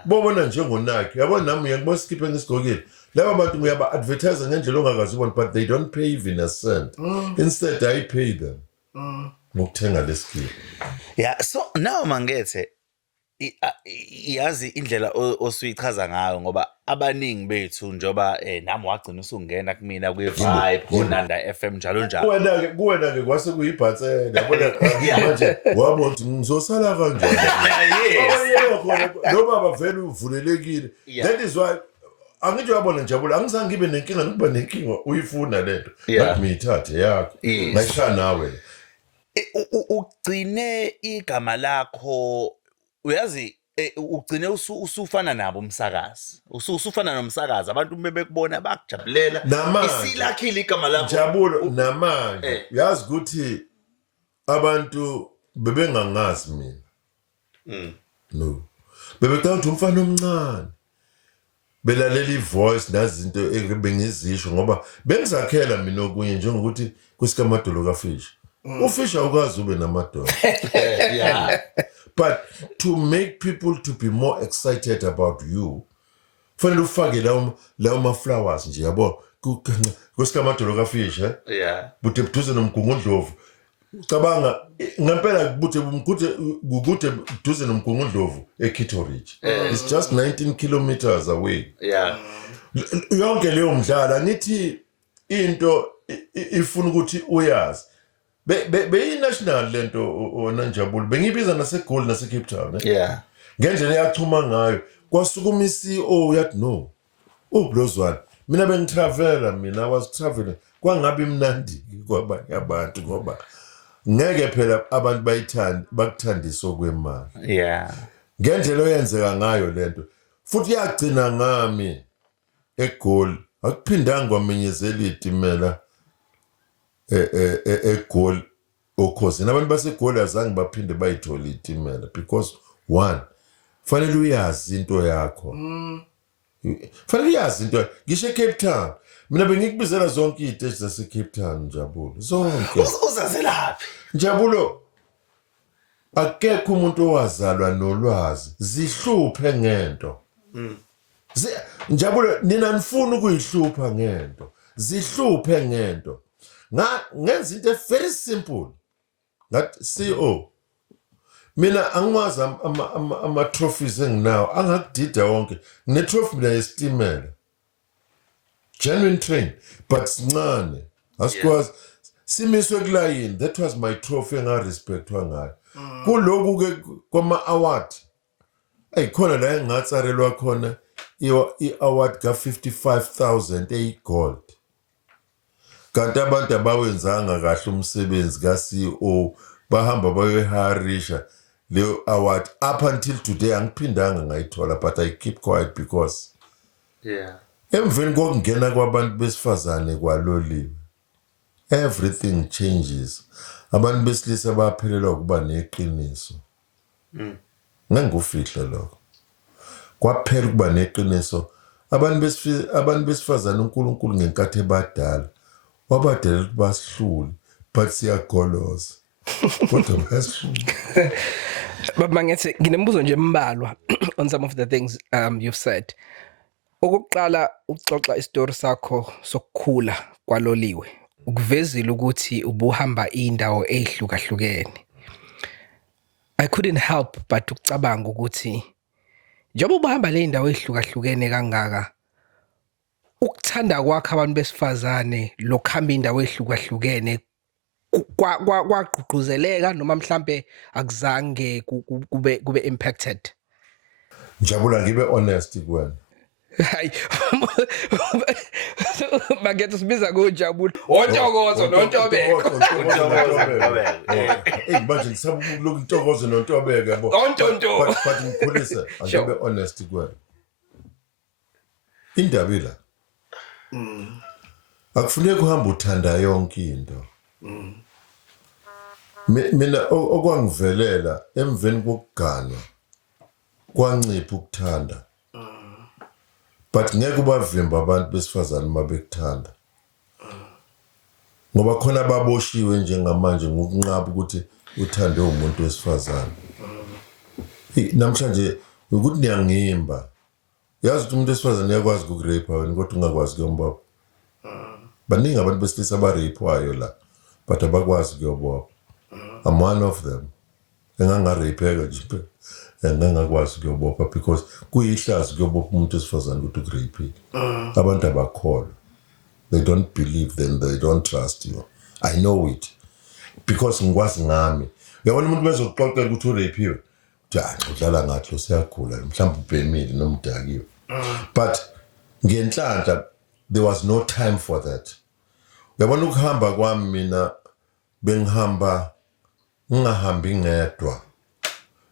bobona njengonakhi yabona nami uyangibona isikipho engisigqokile laba bantu ngiyaba-advertise ngendlela ongakazi ubona but they don't pay even a cent instead I pay them ngokuthenga lesikipho. So now mangethe yazi indlela osuyichaza ngayo ngoba abaningi bethu njoba nami wagcina usungena kumina kwi-Vibe kuNanda FM njalo njalo kuwena-ke kwase kuyibhathela yabona manje wabona ukuthi ngizosala kanjani noma bavele uvulelekile that is why angithi uyabona Njabula angizange ngibe nenkinga nokuba nenkinga uyifuna lento ngathi ngiyithathe yakho ngayishaya nawe ugcine igama lakho uyazi ugcine usufana nabo umsakazi usufana nomsakazi abantu bebekubona bakujabulela isilakhile igama lakho Njabula namanje uyazi ukuthi abantu bebengangazi mina no bebecanga ukuthi umfana omncane belalela ivoice nazinto ebengizisho ngoba bengizakhela mina okunye njengokuthi kusikamadolo kaFisha uFisha ukwazi ube namadolo Yeah. but to make people to be more excited about you fanele ufake lawo ma flowers nje yabo kusikamadolo kaFisha Yeah. bude buduze nomgungundlovu cabanga ngempela kukude duze nomgungundlovu eKitteridge it's just 19 kilometers away Yeah. yonke leyo mdlala ngithi into ifuna ukuthi uyazi beyi-national lento onanjabule bengibiza naseGoli naseCape Town Yeah. ngendlela yachuma ngayo kwasukuma i-CEO yathi no uBlozwana mina bengitravela mina I was traveling kwangabe imnandi kwabanye abantu ngoba ngeke phela abantu bakuthandisa okwemali Yeah. ngendlela oyenzeka ngayo lento futhi yagcina ngami eGoli akuphindanga kwamenyezela itimela eGoli okhosi nabantu baseGoli azange baphinde bayithola itimela because one fanele uyazi into yakho fanele uyazi into ngisho eCape Town mina bengikubizela zonke iziteshi zaseCape Town Njabulo zonke Uzazelaphi? Njabulo akekho umuntu owazalwa nolwazi zihluphe ngento Njabulo nina nifuna ukuyihlupha ngento zihluphe ngento ngenza into very simple that CEO mina angikwazi ama trophies enginawo angakudida wonke ngine trophy mina yesitimela genuine train but sincane asikwazi simiswe kulayini that was my trophy engarespectwa ngayo kuloku ke kwama award ayikhona la engatsarelwa khona i-award ka55,000 eyigold kanti abantu abawenzanga kahle umsebenzi ka-CEO bahamba bayoyiharisha leyo award up until today angiphindanga ngayithola but I keep quiet because Yeah. emveni kokungena kwabantu besifazane kwaloliwe everything changes abantu besilisa baphelelwa ukuba neqiniso ngengufihla lokho kwaphela ukuba neqiniso abantu besifazane uNkulunkulu ngenkathi ebadala wabadala ukuthi basihlule but siyagoloza kodwa basihlule Baba ngithi nginembuzo nje embalwa on some of the things you've said. Okokuqala uxoxa istory sakho sokukhula kwaloliwe. Ukuvezile ukuthi ubuhamba indawo ezihlukahlukene. I couldn't help but ukucabanga ukuthi njengoba ubahamba le indawo ezihlukahlukene kangaka ukuthanda kwakho abantu besifazane lokuhamba indawo ezihlukahlukene kwagqugquzeleka noma mhlambe akuzange kube impacted. Njabula ngibe honest kuwena Hayi magethu sibiza ngoJabula ontokozo noNtobeko manje ngisaba ukuloku intokozo noNtobeko yabo ontonto but ngikhulisa ngibe honest kuwena indabila akufuneki uhamba uthanda yonke into mina okwangivelela emveni kokuganwa kwancipha ukuthanda but ngeke ubavimba abantu besifazane mabekuthanda ngoba khona baboshiwe njengamanje ngokunqaba ukuthi uthande umuntu wesifazane namhlanje ukuthi niyangimba yazi ukuthi umuntu wesifazane uyakwazi ukurape wena kodwa ungakwazi kuyombaba baningi abantu besilisa abarapwayo la but abakwazi kuyobaba I'm one of them engangarapeka nje engangakwazi kuyobopha because kuyihlazo kuyobopha umuntu wesifazane ukuthi ukurapile abantu abakholwa they don't believe them they don't trust you I know it because ngikwazi ngami uyabona umuntu bezokuxoxela ukuthi urapiwe udlala ngathi lo siyagula mhlawumbe ubhemile noma udakiwe but ngenhlanhla there was no time for that uyabona ukuhamba kwami mina ngingahambi ngedwa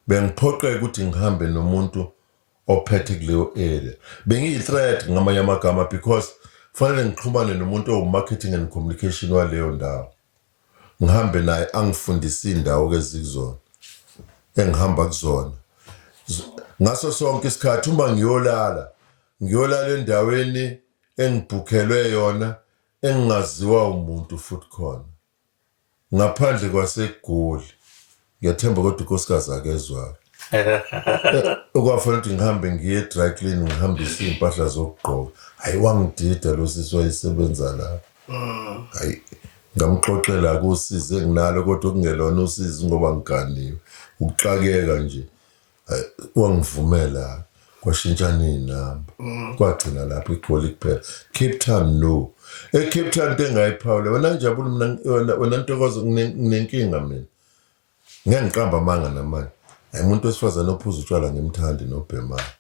bengiphoqeka ukuthi ngihambe nomuntu ophethe kuleyo area bengiyi-threat ngamanye amagama because fanele ngixhumane nomuntu owu-marketing and communication waleyo ndawo ngihambe naye angifundise indawo ezikuzona engihamba kuzona ngaso sonke isikhathi uma ngiyolala ngiyolala endaweni engibhukhelwe yona engingaziwa umuntu futhi khona ngaphandle kwaseGoli ngiyathemba kodwa unkosikazi akezwayo okwafanele ukuthi ngihambe ngiye dry clean ngihambise impahla zokugqoka hayi wangidida lo sisi wayesebenza la hayi ngamxoxela kusize nginalo kodwa kungelona usizi ngoba ngiganiwe ukuxakeka nje wangivumela kwashintshana inamba kwagcina lapho iGoli kuphela Cape Town no eCape Town engayiphawula wena njabula mina wena Ntokozo nginenkinga mina ngeke ngiqamba amanga namanje umuntu wesifazane ophuza utshwala ngemthandi nobhemayo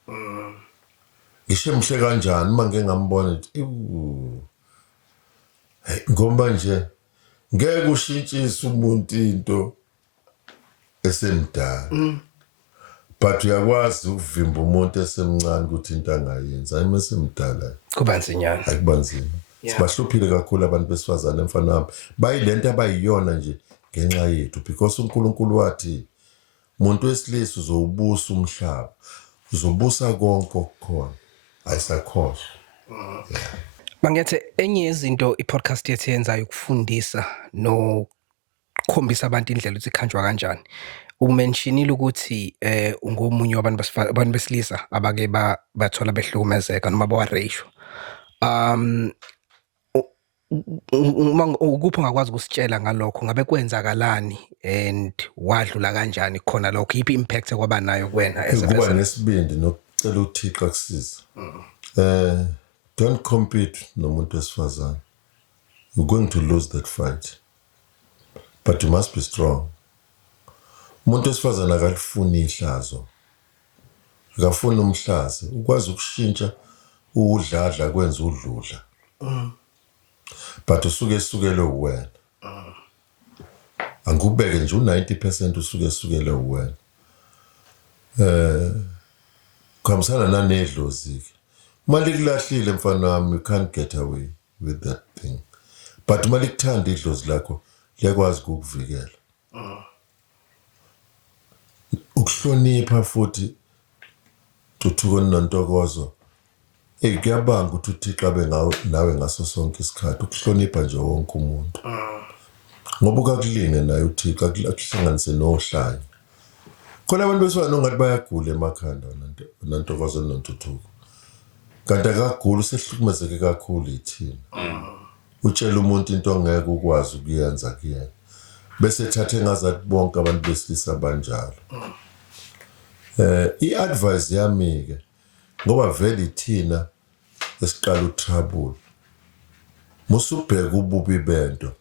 ngisho emhle kanjani uma ngeke ngambona ukuthi ngoba nje ngeke ushintshise umuntu into esemdala but uyakwazi ukuvimba umuntu esemncane ukuthi into angayenza ayime semdala kuba nzinyana akubanzima sibahluphile kakhulu abantu besifazane emfana wami bayilento abayiyona nje ngenxa yethu because uNkulunkulu wathi umuntu wesilisa uzowubusa umhlaba uzobusa konke okukhona ayisakhohle Mangethe enye yezinto i-podcast yethu yenzayo ukufundisa nokukhombisa abantu indlela ukuthi ikhanjwa kanjani umentionile ukuthi ungomunye wabantu besilisa abake bathola behlukumezeka noma bawareyishwa ukuphi ongakwazi ukusitshela ngalokho ngabe kwenzakalani and wadlula kanjani khona lokho iphi impact kwaba nayo kuwena kuba nesibindi nokucela uThixo akusiza don't compete nomuntu wesifazane you're going to lose that fight but you must be strong umuntu wesifazane akalifuni ihlazo akafuni umhlazi ukwazi ukushintsha udladla kwenza udludla but usukele uwena angubeke nje u90% usukele uwena khamisana nanedlozi mali kulahlile mfana wami you can't get away with that thing but mali kuthanda idlozi lakho liyakwazi ukukuvikela ukuhlonipha futhi Thuthuko noNtokozo kuyabanga ukuthi uThixo abe nawe ngaso sonke isikhathi ukuhlonipha nje wonke umuntu ngoba ukakulinge naye uThixo akuhlanganise nohlanya khona abantu besifana ongathi bayagula emakhanda noNtokozo noNtuthuko kanti akagula usehlukumezeke kakhulu ithina utshela umuntu into ongeke ukwazi ukuyenza kuyena bese ethathe ngazathi bonke abantu besilisa banjalo i-advice yami ke ngoba vele ithina esiqala utrouble musubheka ububi bento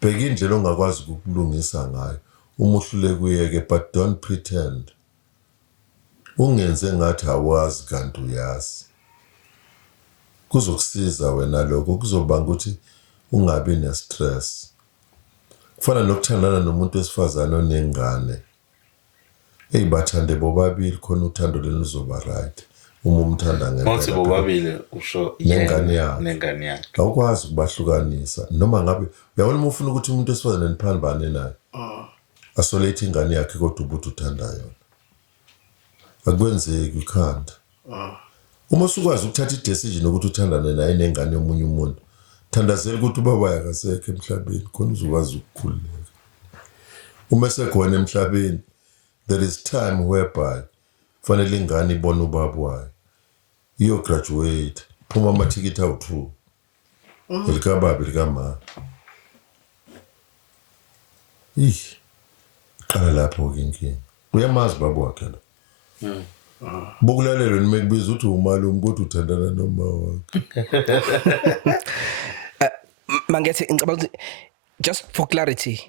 bheka indlela ongakwazi ukulungisa ngayo uma uhlule kuyeke but don't pretend ungenze ngathi awazi kanti uyazi kuzokusiza wena lokho kuzobanga ukuthi ungabi nestress kufana nokuthandana nomuntu wesifazane onengane bathande bobabili khona uthando lenizoba right uma umthanda ngempela Mothi bobabili usho nengane yakhe nengane yakhe awukwazi ukubahlukanisa noma ngabe uyabona uma ufuna ukuthi umuntu wesifazane niphambane naye asolethe ingane yakhe kodwa ubuthi uthanda yona akwenzeki ukhanda uma usukwazi ukuthatha i-decision ukuthi uthandane naye nengane yomunye umuntu thandazela ukuthi ubaba yakasekho emhlabeni khona uzokwazi ukukhululeka uma sekhona emhlabeni there is time whereby fanele ingane ibone ubaba wayo iyo graduate phuma amathikithi awu2 elikababa elikama qala lapho ke inkinga uyamazi baba wakhe la bokulalelo nimekubiza ukuthi umalume kodwa uthandana noma wakhe Mangethe ngicabanga just for clarity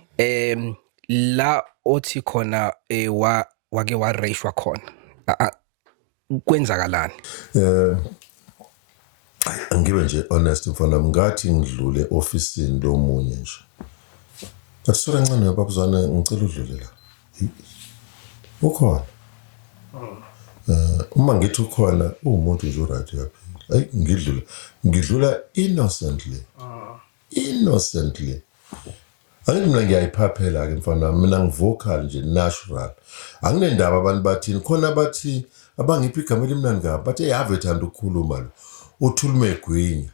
la othi khona wake wareyishwa khona kwenzakalani angibe nje honest mfana ngathi ngidlule officeini lomunye nje Asura ncane babuzana ngicela udlule la ukhona uma ngithi ukhona umuntu nje right yaphela ayi ngidlula innocently Angithi mina ngiyayiphaphela ke mfana mina ngivocal nje natural anginendaba abantu bathini khona bathi abangiphi igama elimnandi kabi bathi eyave thanda ukukhuluma lo uthulume egwinya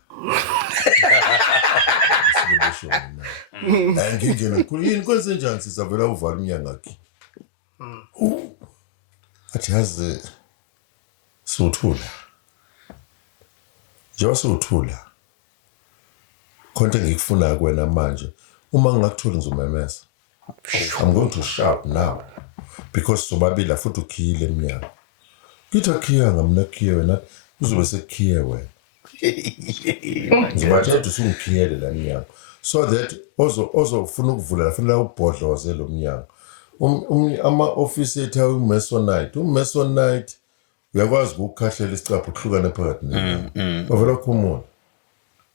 silibosho mina ngingena ngikhulu yini kwenze njani sisavela uvala umnyanga akhe athi yazi suthula njengoba suthula konke engikufuna kuwena manje uma ngingakutholi ngizomemeza I'm going to shout now because sobabili futhi ukhiyile emnyango kithi akhiya ngamna khiye wena uzobe sekhiye wena ngibathe usungkhiyele la mnyango so that ozofuna ukuvula lafanele ubhodloze lo mnyango ama office ethu uMasonite uyakwazi ukukhahlela isicapho kuhlukane phakathi nemnyango bavela khumula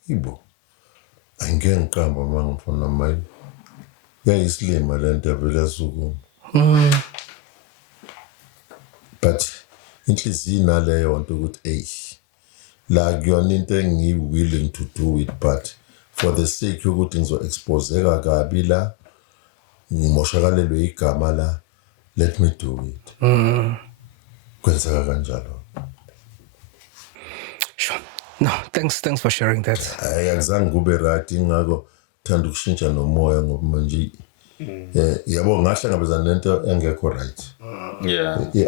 ibo angeke ngiqamba mangifuna mayi yayisilima lento yavela suku but inhliziyo naleyo nto ukuthi la kuyona into engiwilling to do it but for the sake yokuthi ngizo-exposeka kabi la ngimoshakalelwe igama la let me do it kwenzeka kanjalo Sure. No, thanks for sharing that. Ayangizange kube right ingako thanda ukushintsha nomoya ngoba manje yabo ngahlangabezana nento engekho right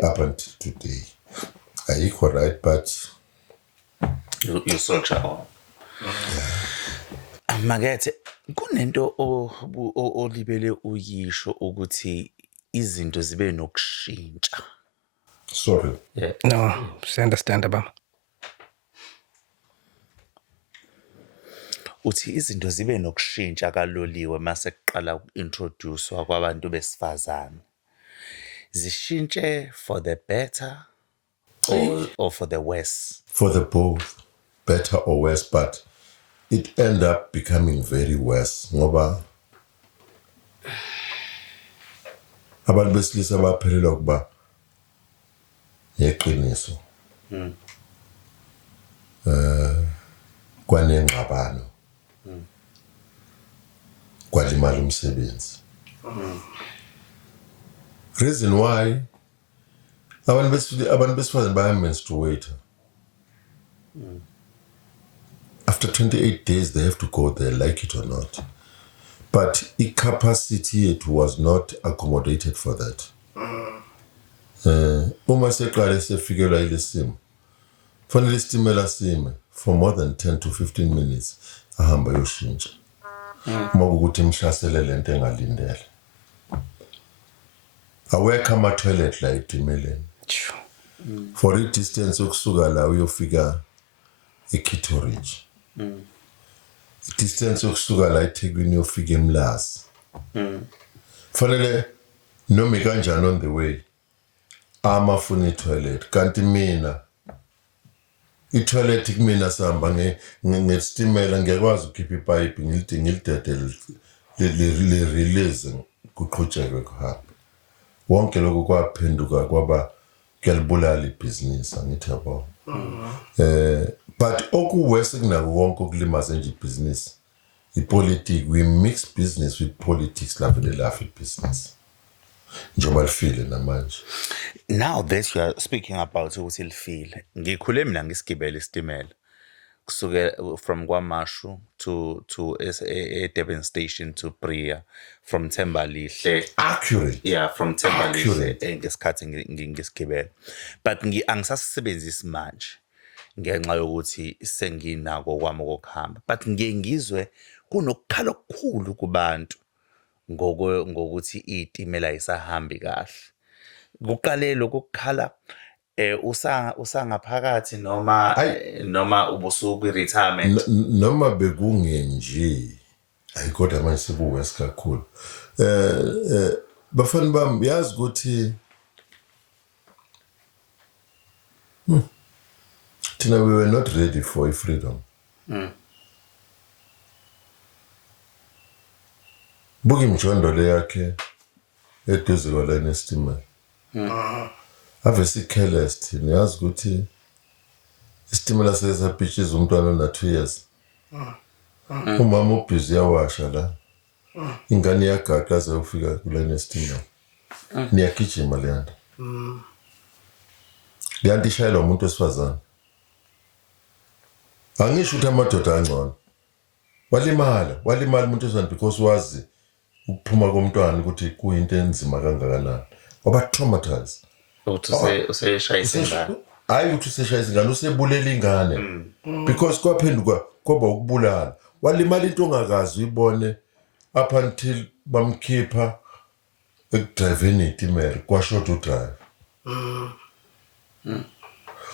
up until today ayikho right but you soldier on. Makethe kunento olibele uyisho ukuthi izinto zibe nokushintsha. sorry No, it's understandable. Uthi izinto zibe nokushintsha kaloliwe mase kuqala ukintroducewa kwabantu besifazane. Zishintshe for the better or for the worse. for the both better or worse but it end up becoming very worse ngoba abantu besilisa baphelela ukuba yeqiniso kwanengxabano kwalimala umsebenzi reason why abantu besifazane baya-menstruate after 28 days they have to go there like it or not but i-capacity yethu was not accommodated for that uma seqale sefikelwa ile simo fanele isitimela sime for more than 10 to 15 minutes ahamba yoshintsha uma kukuthi imhlasele lento engalindele awekho ama-toilet la etimeleni Sure. for i-distance yokusuka la uyofika eKitteridge i-distance yokusuka la eThekwini uyofika eMlazi fanele noma ikanjani on the way amafuna i-toilet kanti mina i-toilet kumina sihamba ngesitimela ngiyakwazi ukukhipha ipayipi ngilidede li-release kuqhutshekwe kuhambe wonke lokho kwaphenduka kwaba kuyalibulala ibhizinisi angithi yabo but okuwese kunako konke okulimaza nje ibhizinisi ipolitiki we mix business with politics lapho lelafi ibhizinisi njengoba lifile namanje. Now that you are speaking about ukuthi lifile ngikhule mina ngisigibela isitimela kusuke from KwaMashu to Durban station to Bria from Thembalihle Accurate. from Thembalihle ngesikhathi ngisigibela but angisasebenzisi manje ngenxa yokuthi senginako kwami ukuhamba but ngiyengizwe kunokukhala okukhulu kubantu ngokuthi itimela isahambi kahle kuqale lokukhala usangaphakathi noma ubusuku retirement noma bekungenje ayikodwa manje sebuwesi kakhulu bafana bami yazi ukuthi thina we were not ready for freedom buki imjondo le yakhe eduze kwalana isitimela ave si-careless thina yazi ukuthi isitimela sesapitshisa umntwana ona-2 years umama ubhizi uyawasha la ingane iyagaqa aze ufika kulana isitimela niyagijima leyanda leyanto ishayelwa umuntu wesifazane angisho ukuthi amadoda angcono walimala umuntu wesifazane because wazi ukuphuma komntwana ukuthi kuyinto enzima kangakanani waba traumatized ukuthi useshayise ingane hayi ukuthi useshayise ingane usebulela ingane because kwaphenduka kwaba ukubulala walimala into ongakazi uyibone up until bamkhipha ekudriveni itimela kwashoda udrive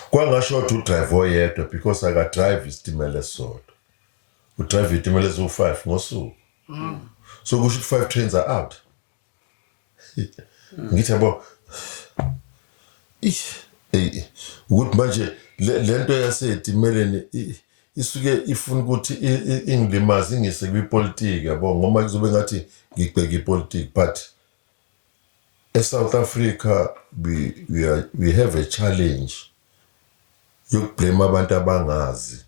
kwangashoda udrive oyedwa because akadrive isitimela esisodwa udrive itimela eziwu-5 ngosuku so kusho 5 trains are out ngithi yabo ukuthi manje lento yasetimeleni isuke ifuna ukuthi ingilimazi ingise kwipolitiki yabo ngoba kuzobe ngathi ngibheka ipolitiki but eSouth Africa we have a challenge yokublame abantu abangazi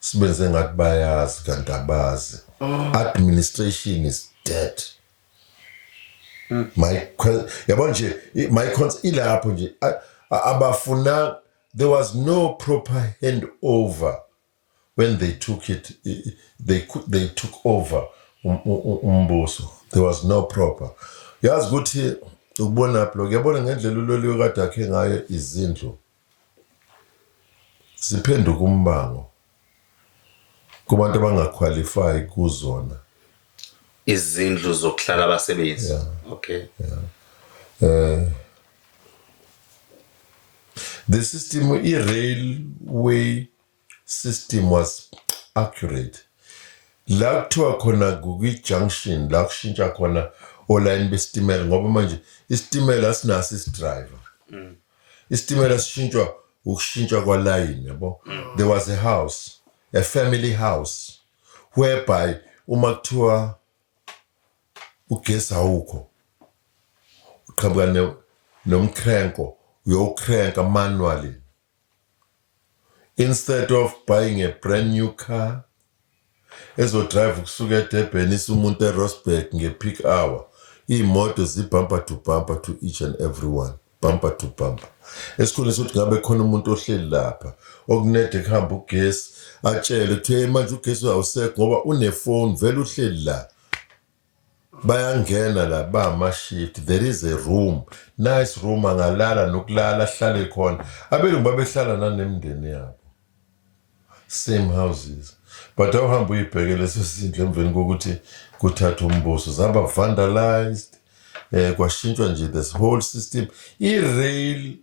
sibenze ngathi bayazi kanti abazi administration is dead yabo nje my concern ilapho nje abafuna there was no proper handover when they took it they took over umbuso there was no proper yazi ukuthi ukubona lapho uyabona ngendlela uloliwe kade akhe ngayo izindlu siphenduka umbango kubantu abangaqualify kuzona izindlu zokuhlala abasebenzi okay the system i-railway system was accurate la kuthiwa khona kwi-junction la kushintsha khona olayini besitimela ngoba manje isitimela sinaso isidriver isitimela sishintshwa ukushintsha kwalayini yabo there was a house a family house whereby uma kuthiwa ugesi awukho uqhamuka nomkrenko uyokrenka manually instead of buying a brand new car ezodrive kusuka eDurban isumuntu eRosberg ngepeak hour imoto zibumper to each and every one bumper to bumper esikhona sokuthi ngabe khona umuntu ohleli lapha okunede kuhamba ugesi atshele ukuthi manje ugesi awusekho ngoba unefone vele uhleli la bayangena la bamashift there is a room nice room angalala nokulala ahlale khona abelungu babehlala nanemndeni yabo same houses but awuhamba uyibheke leso sindlu emveni kokuthi kuthatha umbuso zaba vandalized kwashintshwa nje this whole system i-rail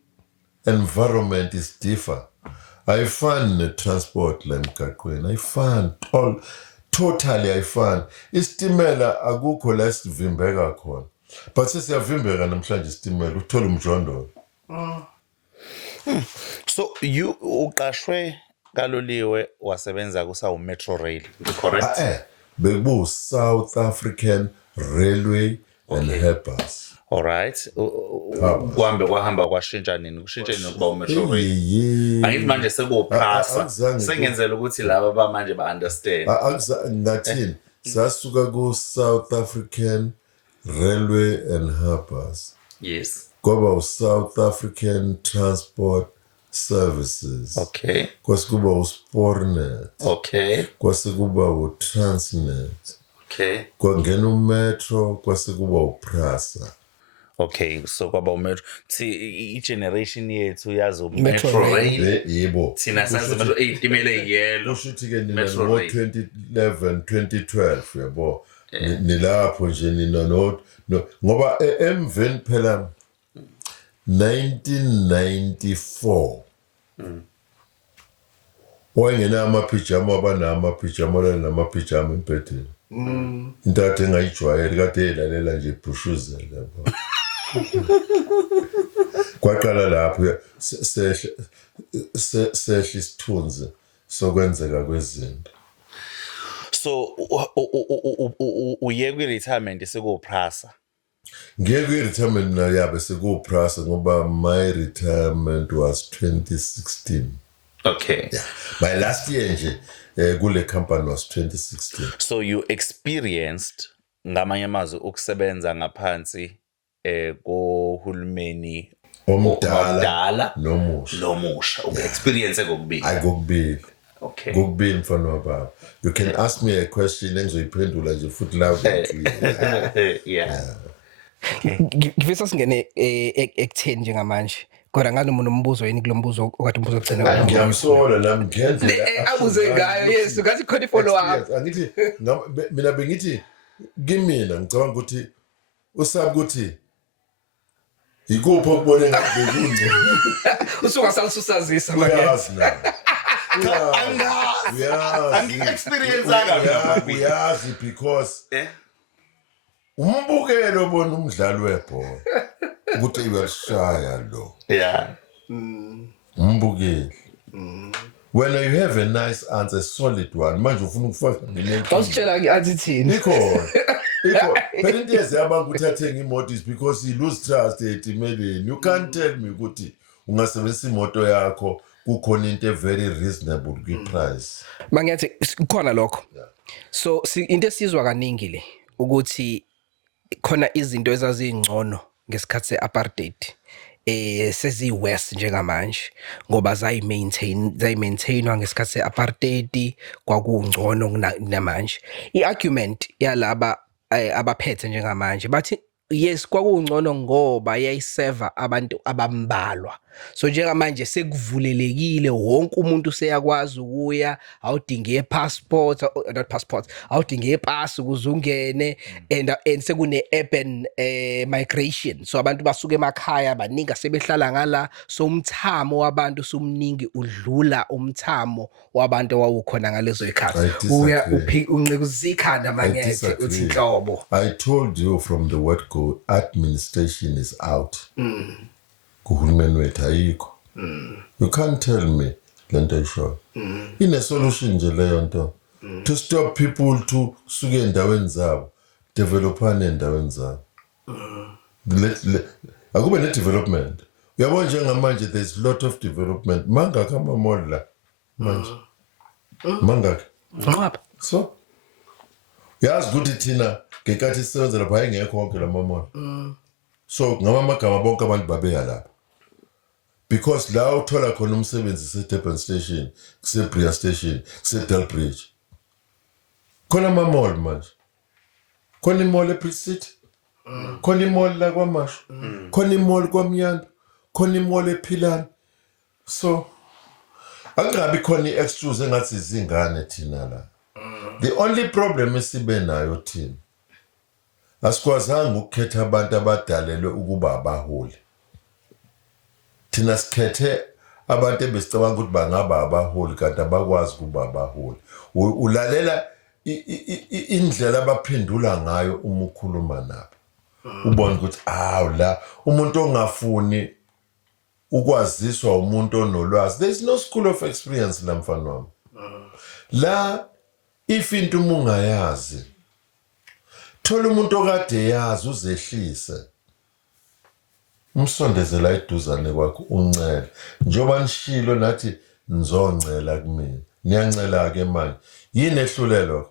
environment is differ ayifani ne-transport la emgaqweni ayifani totally ayifani isitimela akukho la esivimbeka khona but sesiyavimbeka namhlanje isitimela uthola umjondolo so you uqashwe kaloliwe wasebenza kusawu Metro Rail correct bekubu South African Railway and Harbors all right kuhambe kwahamba kwashintsha nini kushintshe nini kuba uMetro Rail angithi manje sekuprasa sengenzela ukuthi laba bamanje ba understand ngathini sasuka ku South African Railway and Harbors yes kwaba South African Transport Services okay kwasekuba uSportnet okay kwasekuba uTransnet okay kwangena uMetro kwasekuba uPrasa okay so kwaba uMetro i-generation yethu yazi uMetro Rail yebo thina sazi Metro itimele yellow kushuthi ke nina ngo 2011 2012 yabo nilapho nje nina ngoba emveni phela 1994 wayengena amapijama abanamapijama namapijama empetheni into kade engayijwayeli kade elalela nje Bushuzela yabo kwaqala lapho sehla isithunzi sokwenzeka kwezinto so uye kwi-retirement sekuprasa ngiye kwi-retirement na yabe sekuprasa ngoba my retirement was 2016 okay yeah. My last year nje kule company was 2016 so you experienced ngamanye amazwi ukusebenza ngaphansi kohulumeni omdala nomusha nomusha uku-experience kokubili. ayikokubili Okay. kokubili mfana wababa. You can ask me a question engizoyiphendula nje futhi loud and clear. Yeah. ngifisa singene ekutheni njengamanje kodwa nganomuntu umbuzo yini kulo mbuzo okade umbuzo kugcina Ngiyamsola nami ngendlela abuze ngayo yes ngathi khona i-follow up angithi mina bengithi kimina ngicabanga ukuthi usabi ukuthi ikuphi okubone ngathi bekunje usungasalusazisa uyazi na uyazi because umbukelo obona umdlalo webhola ukuthi uyashaya lo Yeah. umbukeli when you have a nice answer, a solid one manje ufuna ukufaka ngenenkinga awusitshela athi thini ikhona phela into yeziyabanga ukuthi athenga imoto is because he lose trust etimeleni. You can't tell me ukuthi ungasebenzisa imoto yakho kukhona into very reasonable kwi-price. mangiyathi kukhona lokho so into esizwa kaningi le ukuthi khona izinto ezazingcono ngesikhathi se-apartheid sezi-west njengamanje ngoba zayi-maintainwa ngesikhathi se-apartheid kwakungcono namanje. I-argument yalaba abaphethe njengamanje bathi yes kwakungcono ngoba yayiseva abantu abambalwa so njengamanje sekuvulelekile wonke umuntu useyakwazi ukuya awudinge passport not passport awudinge pass ukuze ungene and sekune urban migration so abantu basuka emakhaya baningi sebehlala ngala so umthamo wabantu sumningi udlula umthamo wabantu wawukhona ngalezo ikhathi uya uncikuzikanda mangethe uthi inhlobo. I told you from the word go administration is out. Kuhulumeni wethu ayikho. You can't tell me lento isho. Ine solution nje leyo nto to stop people to suke endaweni zabo developane endaweni zabo. Akube ne development. Uyabona njengamanje there's a lot of development. Mangaka ama mall la manje. Mangaka. Ngapha So yazi ukuthi thina ngekathi sisebenza lapha ayengekho konke lamamona so ngamagama bonke abantu babeya lapha because la uthola khona umsebenzi se-Durban station kuse-Bria station kuse-Delbridge khona ama-mall manje khona i-mall e-Bridge City khona i-mall la kwaMashu khona i-mall kwaMyanda khona i-mall ePhilani so angabi khona i-excuse engathi izingane thina la. The only problem esibe nayo thina asikwazanga ukukhetha abantu abadalelwe ukuba abaholi. Thina sikhethe abantu ebesicabanga ukuthi bangaba abaholi kanti abakwazi ukuba abaholi. Ulalela indlela abaphendula ngayo uma ukhuluma nabo. Ubona ukuthi la umuntu ongafuni ukwaziswa umuntu onolwazi. There is no school of experience la mfana wami. La if into ungayazi thola umuntu okade yazi uzehlise umsondezela eduzane kwakho uncele njoba nishilo nathi nizoncela kumina niyancela ke manje yini ehlulelo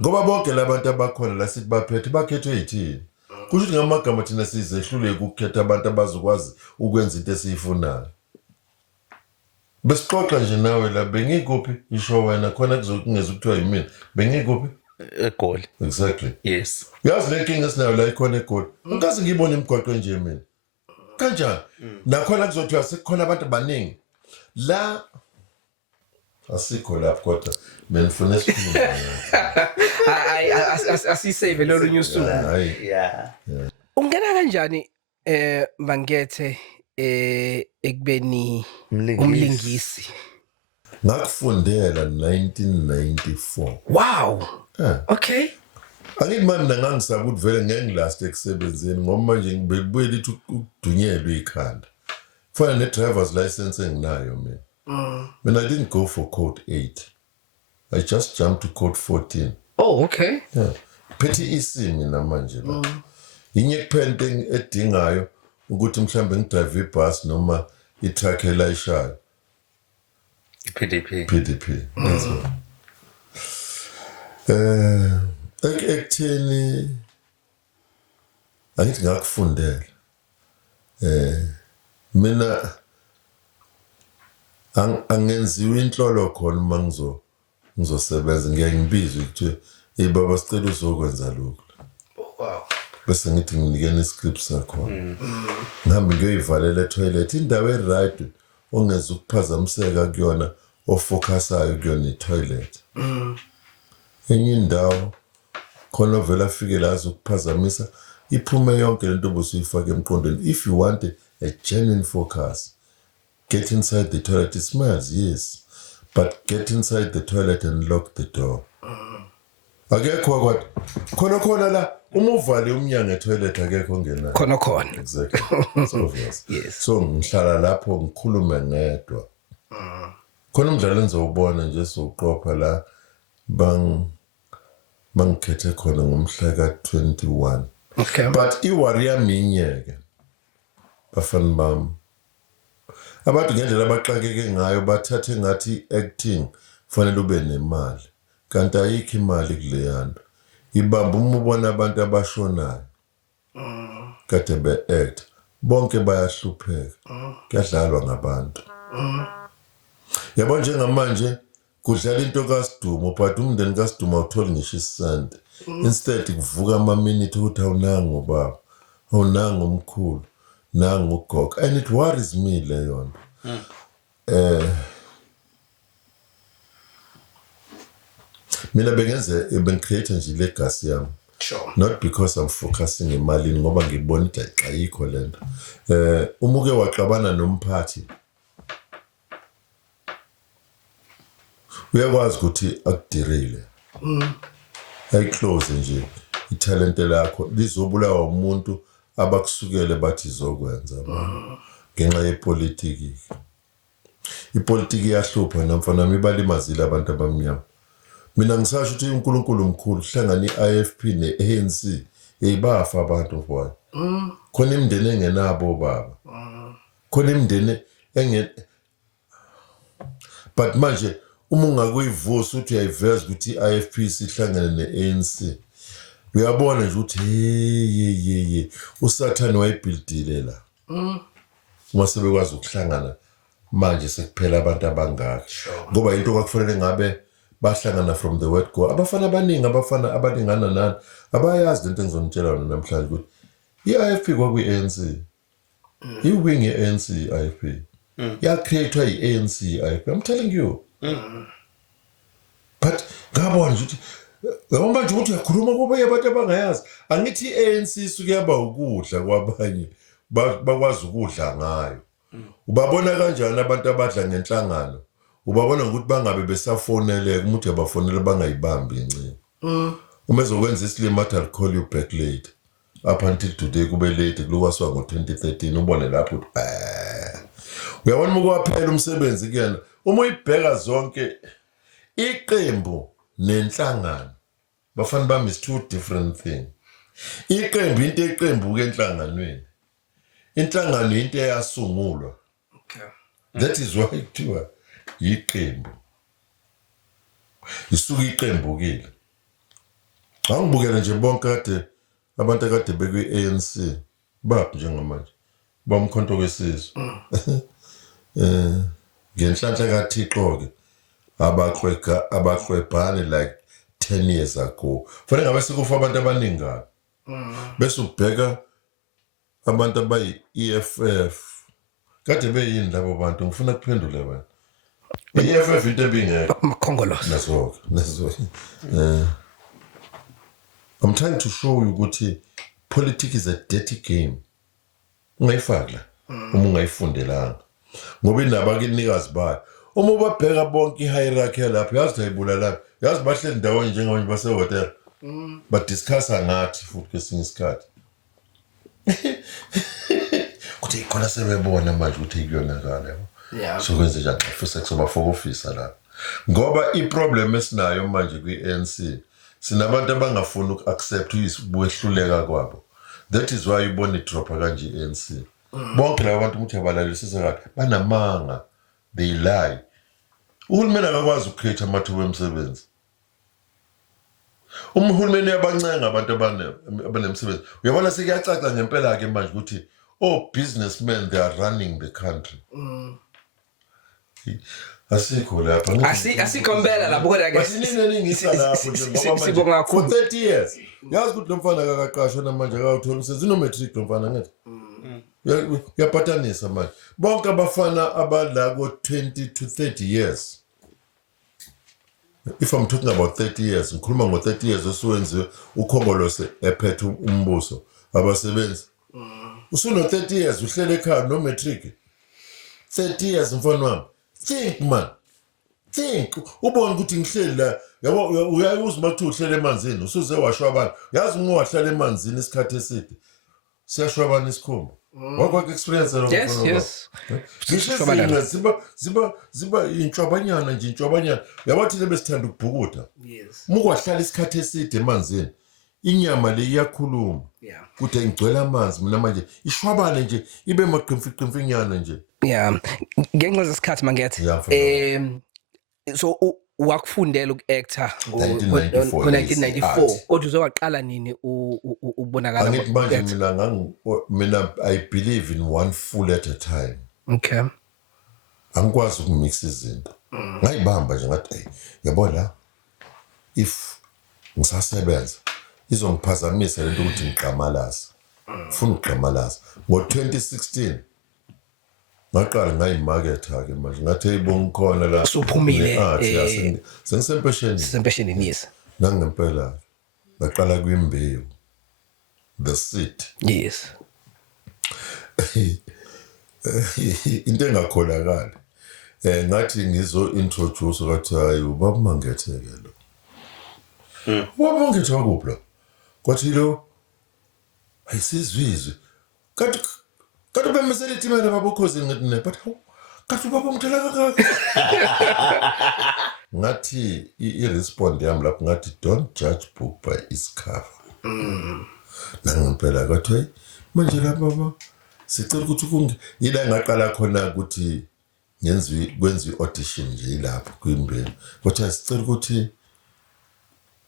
ngoba bonke labantu abakhona la sithi baphethe bakhethwe yithini kusho ukuthi ngamagama thina sizehluleke ukukhetha abantu abazokwazi ukwenza into esiyifunayo. Besixoxa nje nawe la bengikuphi isho wena khona kuzokungeza ukuthiwa yimina bengikuphi eGoli. Exactly. Yes. Yazi le nkinga esinayo la ikhona eGoli ngikaze ngibone imigwaqo nje mina kanjani nakhona kuzothiwa sekukhona abantu abaningi la asikho lapho kodwa benifuna isikhuluma asisave lolu nyusuku. Yeah. Ungena kanjani Mangethe ekubeni umlingisi? Ngakufundela 1994. Wow. Okay. Angithi mina ngangisaba ukuthi vele ngeke ngilast ekusebenzeni ngoba manje ngibebuye lithi ukudunyelwa ikhanda. Kufana ne-driver's license enginayo mina. When I didn't go for code 8. I just jumped to code 14. Oh, okay. Yeah. Phethe isimi namanje la. Inye kuphela into edingayo ukuthi mhlambe ngidrive ibus noma itruck elayishayo. PDP. That's all. Ekutheni angithi ngakufundela mina angenziwa inhlolo khona uma ngizosebenza ngiyangibizwa ukuthi baba sicela uzokwenza lokho. Wow. Bese ngithi nginikene iscript sakho. Ngihambe ngiyoyivalela etoilet indawo eright ongeza ukuphazamiseka kuyona ofocusayo kuyona itoilet. Enye indawo khona vele afike la azokuphazamisa iphume yonke lento obusuyifaka emqondweni. If you want a genuine focus, get inside the toilet. It smells, yes, but get inside the toilet and lock the door. Akekho khona la uma uvale umnyango etoilet akekho ongena. Khona. Exactly. So obvious. Yes. So ngihlala lapho ngikhulume ngedwa. Khona umdlalo engizowubona nje soqopha la bangikhethe khona ngomhla ka-21. Okay. But iwarrior minye ke bafana bami. Abantu ngendlela abaxakeke ngayo bathathe ngathi acting kufanele ube nemali. Kanti ayikho imali kuleyana. Ibamba uma ubona abantu abashonayo. Kade be-act. Bonke bayahlupheka. Kuyadlalwa ngabantu. Yabo njengamanje kudlala into kaSidumo but umndeni kaSidumo awutholi ngisho isisente. Instead kuvuka ama-minute ukuthi awunanga ubaba. Awunanga umkhulu. Nanga ugogo. And it worries me leyo nto. Mina bengicreate nje legacy yami. Sure. Not because I'm focusing emalini ngoba ngibona ukuthi ayikho lento. Uma uke waxabana nomphathi uyakwazi ukuthi akudirile. Ayiclose nje italent lakho lizobulawa umuntu abakusukele bathi izokwenza ngenxa yepolitiki. Ipolitiki iyahlupha namfana ibalimazile abantu abamnyama. Mina ngisasho ukuthi uNkulunkulu mkhulu kuhlangana iIFP neANC eyibafa abantu mfowethu. Khona imindeni engenabo baba. Khona imindeni but manje uma ungakuyivusa uthi uyayiveza ukuthi iIFP sihlangane neANC. Uyabona nje ukuthi uSathane wayibuildile la. Uma sebekwazi ukuhlangana manje sekuphela abantu abangaka. Ngoba into kwakufanele ngabe bahlangana from the word go. Abafana abaningi abafana abalingana nani abayazi lento engizonitshela yona namhlanje ukuthi iIFP kwakuyi-ANC. I-wing ye-ANC iIFP. Yakreathwa yi-ANC iIFP. I'm telling you. But ngabona nje ukuthi ngoba manje ukuthi uyakhuluma kuba abantu abangayazi. Angithi i-ANC suke yaba ukudla kwabanye bakwazi ukudla ngayo. Ubabona kanjani abantu abadla ngenhlangano? Ubabona ukuthi bangabe besafoneleka umuntu yabafonela bangayibambi incini. Uma ezokwenza isilimo athi I'll call you back later. Up until today kube late kulokwaswa ngo-2013 ubone lapho ukuthi uyabona uma kwaphela umsebenzi kuyena uma uyibheka zonke iqembu nenhlangano bafana bami is two different things. Iqembu into eqembu ke enhlanganweni. Inhlangano into eyasungulwa. Okay. That is why kuthiwa iqembu. Isuka iqembu kile. Angibukele nje bonke kade abantu akade bekwi-ANC baphi njengamanje bamkhonto kwesizwe. Ngenhlanhla kaThixo ke abaxwebhane like 10 years ago. Fanele ngabe sekufa abantu abaningi kabi. Bese ubheka abantu abayi-EFF. Kade beyini labo bantu ngifuna kuphendule wena. I-EFF into ebingekho. Umkhongolosi. Nazo. I'm trying to show you ukuthi politics is a dirty game. Ungayifaki la uma ungayifundelanga. Ngoba inaba kinikazi bayo. Uma ubabheka bonke i-hierarchy lapho yazi ayibulala. Yazi bahleli ndawonye njengabanye basehotel. Badiscussa ngathi futhi kwesinye isikhathi. Kuthi ikhona sebebona manje ukuthi ikuyonakala yabo. Yeah. So kwenze njani futhi kuzoba for officer la. Ngoba iproblem esinayo manje kwi-ANC sinabantu abangafuni uku-accept ukwehluleka kwabo. That is why ibona idropha kanje i-ANC. Bonke laba bantu ukuthi abalalisisa kahle banamanga. They lie. Uhulumeni akakwazi ukucreate amathuba emisebenzi. Uhulumeni uyabancenga abantu abanemsebenzi. Uyabona sekuyacaca ngempela ke manje ukuthi all businessmen, they are running the country. Asikho lapha. Asikhombela lapho kodwa ke. Basiningisa lapho nje ngoba Sibonga manje for kakhulu. 30 years. Yazi ukuthi lo mfana akaqashwa namanje akawuthola umsebenzi no matric lo mfana ngithi. Uyaphatanisa manje. Bonke abafana abala ko 20 to 30 years. If I'm talking about 30 years, ngikhuluma ngo 30 years osuwenziwe ukhongolose ephethe umbuso abasebenzi. Usuno 30 years uhlele ekhaya no matric. 30 years mfana wami. Think man. Think ubone ukuthi ngihleli la yabo uyayibuza makuthiwa uhlele emanzini usuze washwa abantu yazi uma wahlala emanzini isikhathi eside siyashwabana isikhumba wakho experience lo Yes. ziba inhlobanyana nje inhlobanyana yabathi lebesithanda ukubhukuda Yes. muku wahlala isikhathi eside emanzini inyama le iyakhuluma Yeah. kude ngicwela amanzi mina manje ishwabane nje ibe maqimfiqimfinyana nje. Yeah. Ngenxa zesikhathi mangethe. Yeah, So wakufundela uku-actor 1994, ngo-1994 kodwa uzowaqala nini ubonakala? Angithi manje mina I believe in one fool at a time. Okay. Angikwazi ukumix izinto. Ngayibamba nje ngathi hey yabona if ngisasebenza izongiphazamisa lento ukuthi ngiqamalaza. Ufuna uqamalaza. Ngo-2016 ngaqala ngayimarketha ke manje ngathi eyibonga khona la Usuphumile sengisempesheni sempesheni yes. nangempela ngaqala kwimbewu the seed. Yes. Into engakholakala ngathi ngizo introduce ukuthi hayi ubaba Mangetheke lo. Ubaba Mangetheke wakuphi lo? Kwathi lo ayisizwizwe. Kanti bemesele itimela babukhozi ngithi ne but kanti ubaba ngithela kakaka. Ngathi i-respond yami lapho ngathi don't judge book by its cover. Nangempela kwathi manje la baba sicela ukuthi yila ngaqala khona ukuthi kwenziwe audition nje ilapho kwimbewu. Kwathi sicela ukuthi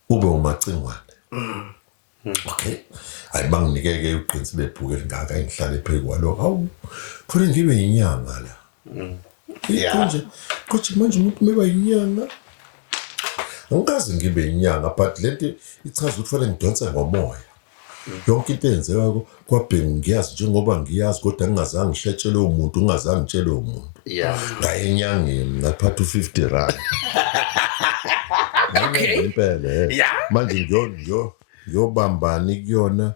ube umacingwane. Okay. Ayibanginike uqinsi bebhuke ngaka engihlale phezu kwalo. Hawu. Khona ngibe inyanga la. Konje manje umuntu meba inyanga. Angikaze ngibe inyanga but lento ichaza ukuthi fanele ngidonse ngomoya. Yonke into enzeka kwabhengu ngiyazi njengoba ngiyazi kodwa ngingazange ngishetshelwe umuntu ngingazange ngitshelwe umuntu. Ngaye enyangeni ngaphatha u50 rand. Okay. Impela. Manje ngiyobambani kuyona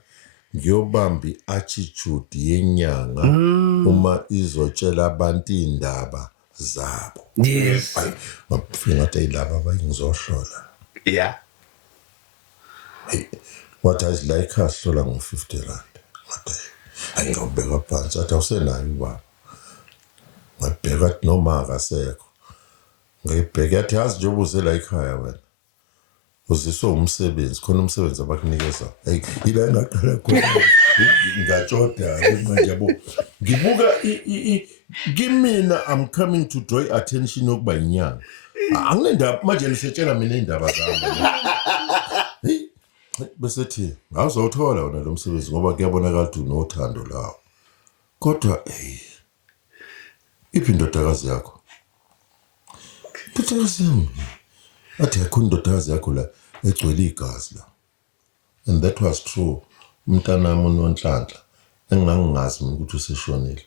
ngiyobamba i-attitude yenyanga uma izotshela abantu indaba zabo. Yes. Ngafika ngathi ayilaba abayingizohlola. Yeah. What is like hlola ngo50 rand. Ngathi ayingabeka phansi athi awusenayo ubaba. Ngabheka athi noma akasekho. Ngibheka athi yazi nje ubuzela ekhaya wena. Uziswa umsebenzi khona umsebenzi abakunikeza. Ila ngaqala khona ngatshoda manje yabo. Ngibuka kimina I'm coming to draw attention yokuba inyanga. Anginendaba manje lisetshela mina indaba zami. Bese thi awuzothola wona lo msebenzi ngoba kuyabonakala ukuthi unothando lawo. Kodwa iphi indodakazi yakho? Indodakazi yami. Athi akhona indodakazi yakho la egcwele igazi la. And that was true. Umntanami uNonhlanhla engingazi mina ukuthi useshonile.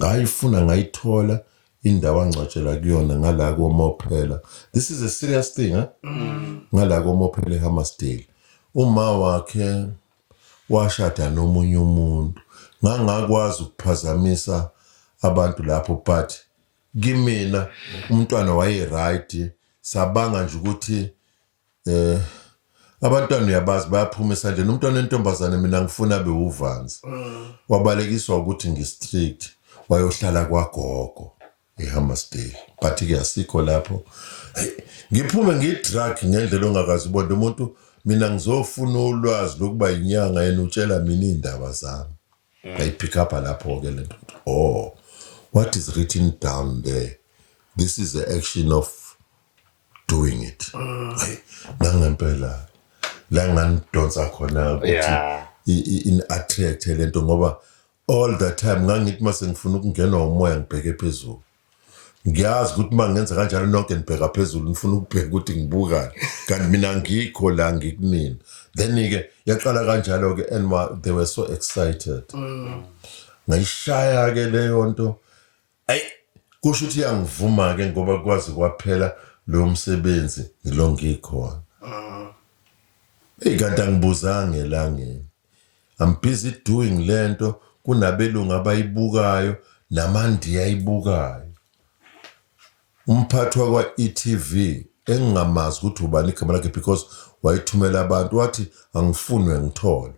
Ngayifuna ngayithola indawo angcwatshela kuyona ngala koMophela. This is a serious thing, huh? Ngala koMophela eHammersdale. Uma wakhe washada nomunye umuntu. Ngangakwazi ukuphazamisa abantu lapho but kimina umntwana waye right sabanga nje ukuthi abantwana uyabazi bayaphuma esandleni umntwana entombazane mina ngifuna bewuvanzi wabalekiswa ukuthi ngistrict wayohlala kwagogo eHammersdale but ke asikho lapho ngiphume ngidrug ngendlela ongakazi ubona umuntu mina ngizofuna ulwazi lokuba inyanga yena utshela mina indaba zami ngayipick up lapho ke lento what is written down there this is the action of doing it nangempela la nganidonsa khona ukuthi in attract lento ngoba all the time ngangithi mase ngifuna ukungenwa umoya ngibheke phezulu. Ngiyazi ukuthi mangenza kanjalo nonke ngibheka phezulu ngifuna ukubheka ukuthi ngibukani kanti mina ngikho la ngikunini. Then ke yaqala kanjalo ke and they were so excited. Ngayishaya ke leyo nto. Ay kusho ukuthi yangivuma ke ngoba kwazi kwaphela lo msebenzi ngilo ngikhona. Kanti angibuzange elangeni. I'm busy doing lento kunabelungu abayibukayo namandi yayibukayo. Umphathi wakwa e.tv engingamazi ukuthi ubani igama lakhe because wayithumela abantu wathi angifunwe ngithole.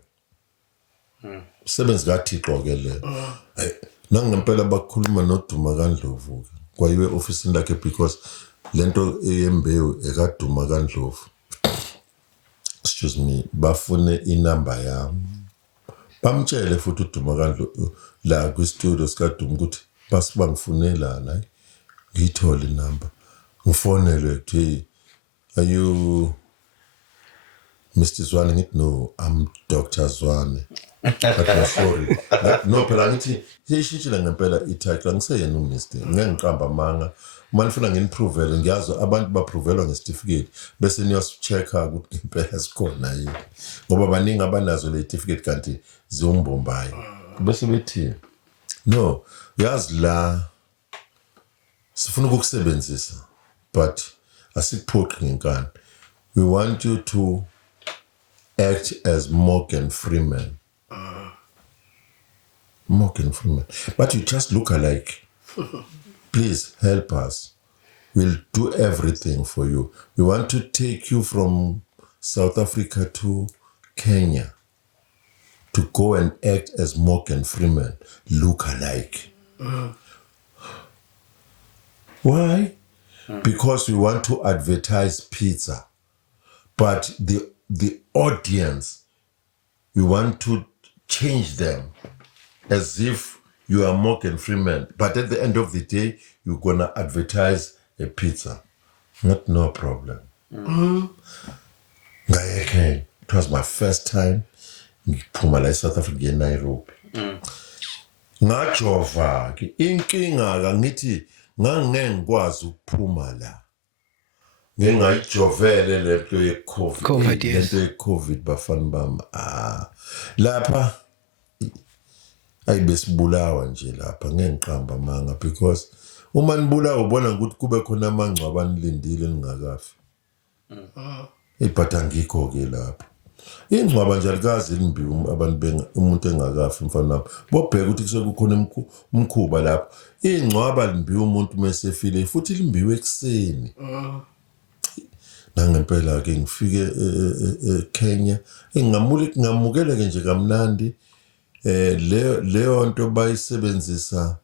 Umsebenzi kaThixo ke le. Nangempela bakhuluma noDuma kaNdlovu kwayiwe office lakhe because lento eyembewu ekaDuma kaNdlovu. Excuse me, bafune inamba yami. Bamtshele futhi uDuma kaNdlovu la kwi-studio sikaDuma ukuthi basibangifunelana ngiyithole inamba. Ngifonelwe kuthi are you Mr. Zwane? Ngithi no, I'm Dr. Zwane. But sorry. No, phela ngithi siyishintshile ngempela i-title angiseyena uMr. Ngeke ngiqamba amanga. Uma nifuna nginipruvele ngiyazi abantu baprovelwa ngesitifiketi bese niyosi-check-a ukuthi ngempela sikhona yini. Ngoba baningi abanazo le certificate kanti ziwumbombayi. Bese bethi no, yazi la sifuna ukukusebenzisa but asikuphoqi ngenkani. We want you to act as Morgan Freeman. Morgan Freeman. But you just look alike. Please help us. We'll do everything for you. We want to take you from South Africa to Kenya to go and act as Morgan Freeman. Look alike. Why? Because we want to advertise pizza. But the audience, we want to change them as if you are Morgan Freeman. But at the end of the day, you're going to advertise a pizza. No problem. It was my first time ngiphuma la eSouth Africa eNairobi. Ngajova ke inkinga ka ngithi ngangeke ngikwazi ukuphuma la. Ngingayijovele lento ye-COVID. Lento ye-COVID bafana bami. Lapha ayibesibulawa nje lapha ngeke ngiqamba amanga because uma nibulawa ubona ukuthi kube khona amangcwaba anilindile ningakafi. But angikho ke lapha. Ingcwaba nje alikazi elimbiwe abantu umuntu engakafi mfana nami. Bobheka ukuthi kusekukhona umkhuba lapha. Ingcwaba limbiwe umuntu mesefile futhi limbiwe ekseni. Nangempela ke ngifike eKenya ngamukele ke nje kamnandi leyo nto bayisebenzisa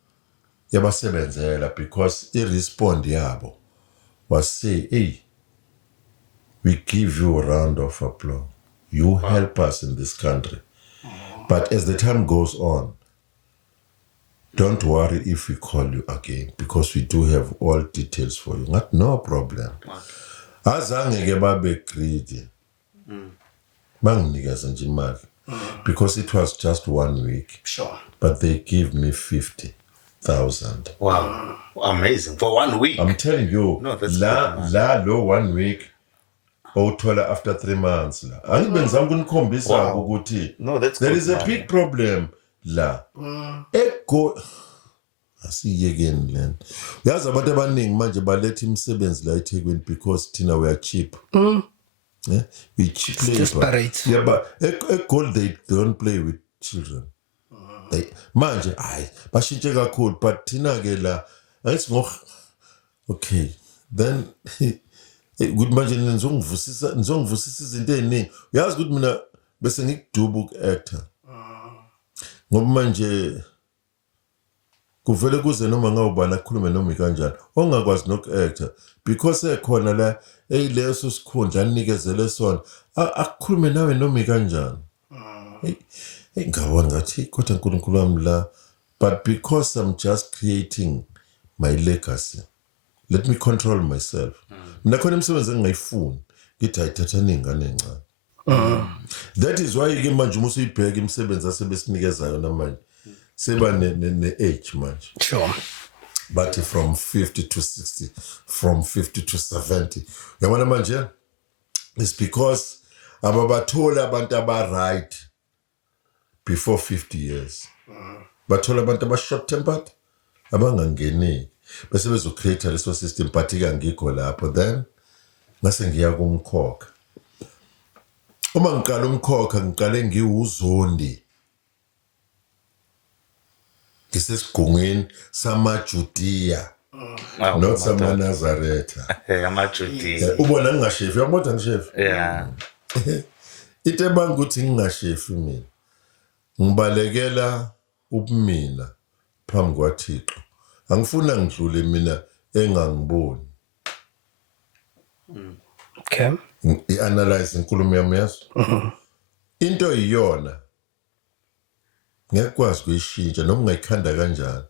yabasebenzela because i-respond yabo was say hey we give you a round of applause. You help us in this country. But as the time goes on, don't worry if we call you again because we do have all details for you. No problem. Azange ke babe greedy. Banginikeza nje imali. Because it was just 1 week. Sure. But they give me 50,000. Wow. Amazing. For 1 week. I'm telling you, No, that's lo 1 week. Uthola after 3 months la. Angibenzanga ukunikhombisa ukuthi No, that's there good, is a man. big problem la. Asiyekeni lento. Yazi abantu abaningi manje baletha imisebenzi la eThekwini because thina we are cheap. Yeah? We cheap labor. Desperate. Yeah, but at Gold they don't play with children. They manje bashintshe kakhulu but thina ke la ayithi okay then good manje nizongivusisa izinto eziningi. Uyazi ukuthi mina bese ngikuduba uku-actor. Ngoba manje kuvele kuze noma ngawubani akhulume noma kanjani ongakwazi noku-actor because ekhona la eyileso sikhundla anikezele sona akukhulume nawe noma kanjani. Ngabona ngathi kodwa uNkulunkulu wami la but because I'm just creating my legacy, let me control myself. Mina khona imisebenzi engingayifuni ngithi ayithatha ningane encane. That is why ke manje uma usuyibheka imisebenzi asebesinikeza yona manje seba ne-age manje. Sure. But from 50 to 60, from 50 to 70. Yabona manje? It's because ababathola abantu aba-right before 50 years. Bathola abantu aba-short-tempered, abangangeneki. Bese bezocreate leso system, but-ke angikho lapho. Then, ngase ngiya kumkhokha. Uma ngiqala umkhokha, ngiqale ngiwuzondi. Ngisesigungwini samaJudiya. Not samaNazaretha. amaJudiya. Ubona ngingashefi, uyabona ngishefi? Yeah. Into ebanga ukuthi ngingashefi mina. Ngibalekela ubumina phambi kwaThixo. Angifuna ngidlule mina engangiboni. Okay. I-analyze inkulumo yami yazo. Into iyona ngekwazi kuyishintsha noma ungayikhanda kanjani.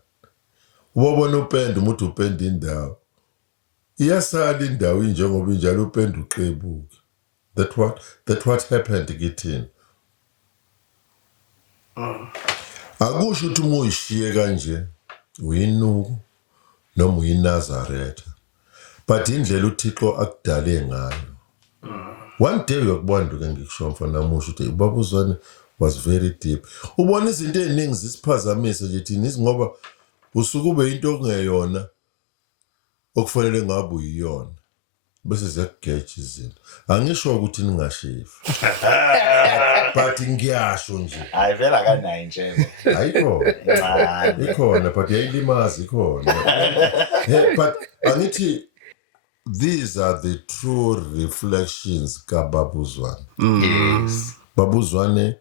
Ubona upende umuntu upende indawo. Iyasala indawo injengoba injalo upende uqebuke. That what happened kithini. Akusho ukuthi uma uyishiye kanje uyinuku noma uyinazaretha. But indlela uThixo akudale ngayo. One day uyakubona ke ngikusho mfana namusho ukuthi ubaba uZwane was very deep. Ubona izinto eziningi zisiphazamise nje thina izingoba usuke ube into okungeyona okufanele ngabe uyiyona. Bese ziyakugeja izinto. Angisho ukuthi ningashefi. But ngiyasho nje. Hayi vela kanayi nje. Ayikho. Ikhona but yayilimazi ikhona. But angithi these are the true reflections kaBaba uZwane. Yes. Baba uZwane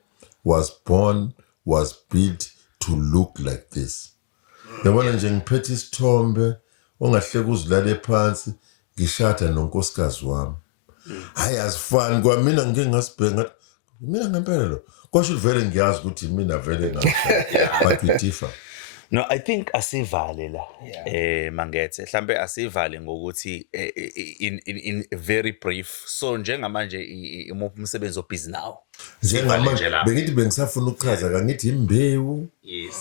was born, was built to look like this. Yabona nje ngiphethe isithombe ongahleka uzilale phansi ngishada nonkosikazi wami. Hayi asifani kwamina ngike ngasibhenga mina ngempela lo. Kwasho vele ngiyazi ukuthi mina vele ngashada. But we differ. No, I think asivale la. Mangethe mhlambe asivale ngokuthi in very brief. So njengamanje umsebenzi obhizi now. Njengamanje bengithi bengisafuna ukuchaza kangithi imbewu, Yes.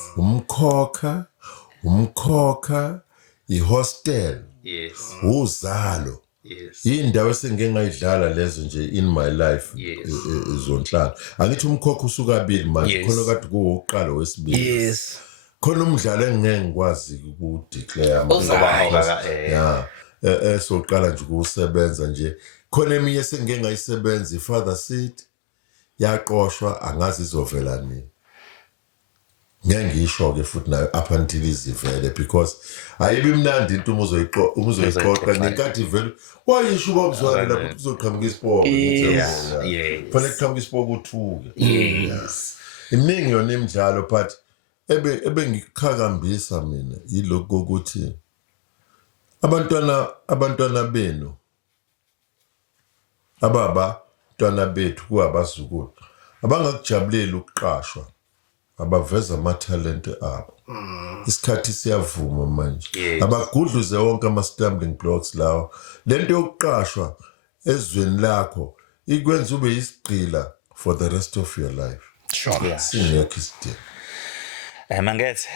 umkhokha, ihostel, Yes. uzalo. Yes. Indawo esengeke ngayidlala lezo nje in my life Yes. zonhlalo. Angithi umkhokha usukabili manje Yes. khona kade kuwoqala wesibili. Yes. Khona umdlalo engeke ngikwazi ukudeclare Ozayo. soqala nje ukusebenza nje. Khona eminye esengeke ngayisebenza iFather Seed yaqoshwa angazi izovela nini. Ngeke ngisho ke futhi nayo up until izivele because ayibi mnandi into uzoyiqoqa nenkathi vele wayisho ubabuzwane lapho uzoqhamuka isipoko Yeah. fanele kuqhamuka isipoko uthuke. Yes. Iminingi yona imidlalo but ebe ngikukhakambisa mina yiloko ukuthi abantwana benu abantwana bethu kuabazukulu abangakujabulela ukuqashwa abaveza amathalente abo. Isikhathi siyavuma manje. Yes. Abagudluze wonke ama-stumbling blocks lawo. Lento yokuqashwa ezweni lakho ikwenza ube isigqila for the rest of your life. Sure. Yeah. Singekho isidingo. Mangethe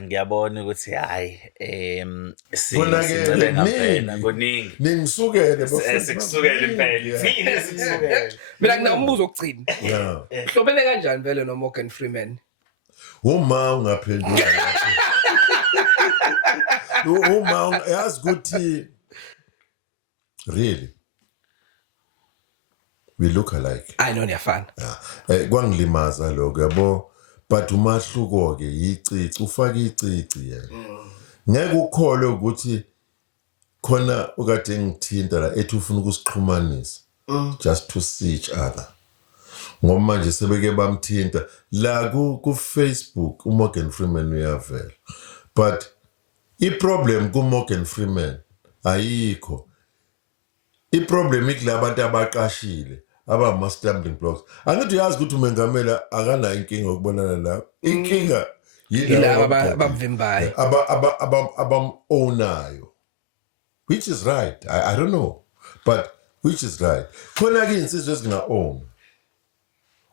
ngiyabona ukuthi hayi Khona-ke sicele ngaphela kuningi. ningisukele Sikusukele impela. Sine sikusukele. Mina nginambuzo okugcina. Yeah. Hlobene kanjani vele noMorgan Freeman? Uma ungaphendula lapho. Uma yazi ukuthi really we look alike. I know niyafana. Kwangilimaza lokho yabo but umahluko ke yicici ufaka icici yena. Ngeke ukholwe ukuthi khona ukade ngithinta la ethi ufuna ukusixhumanisa just to see each other. Ngoba manje sebeke bamthinta la ku Facebook uMorgan Freeman uyavela. But iproblem kuMorgan Freeman ayikho. Iproblem ikula abantu abaqashile abama stumbling blocks. Angithi uyazi ukuthi umengamela akanayo inkinga ukubonana la. Inkinga Yilaba abavimbayo. abam-ownayo. Which is right. I don't know. But which is right. Khona ke insizwe ezinga-own.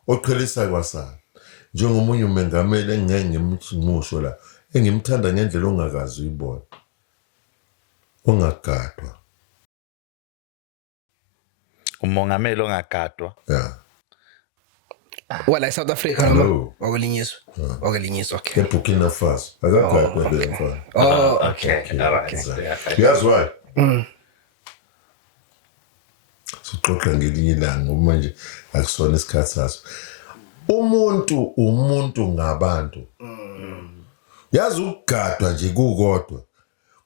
Oqhelisa kwasana. njengomunye umengameli engeke ngimsho la engimthanda ngendlela ongakazi uyibona ongagadwa umongameli ongagadwa yeah Wala South Africa No. noma wakelinyiswa okay. eBurkina Faso akagadwa le mfana okay all right yazi why siqoqa ngelinye ilanga manje akusona isikhathi saso umuntu ngabantu yazi ukugadwa nje kukodwa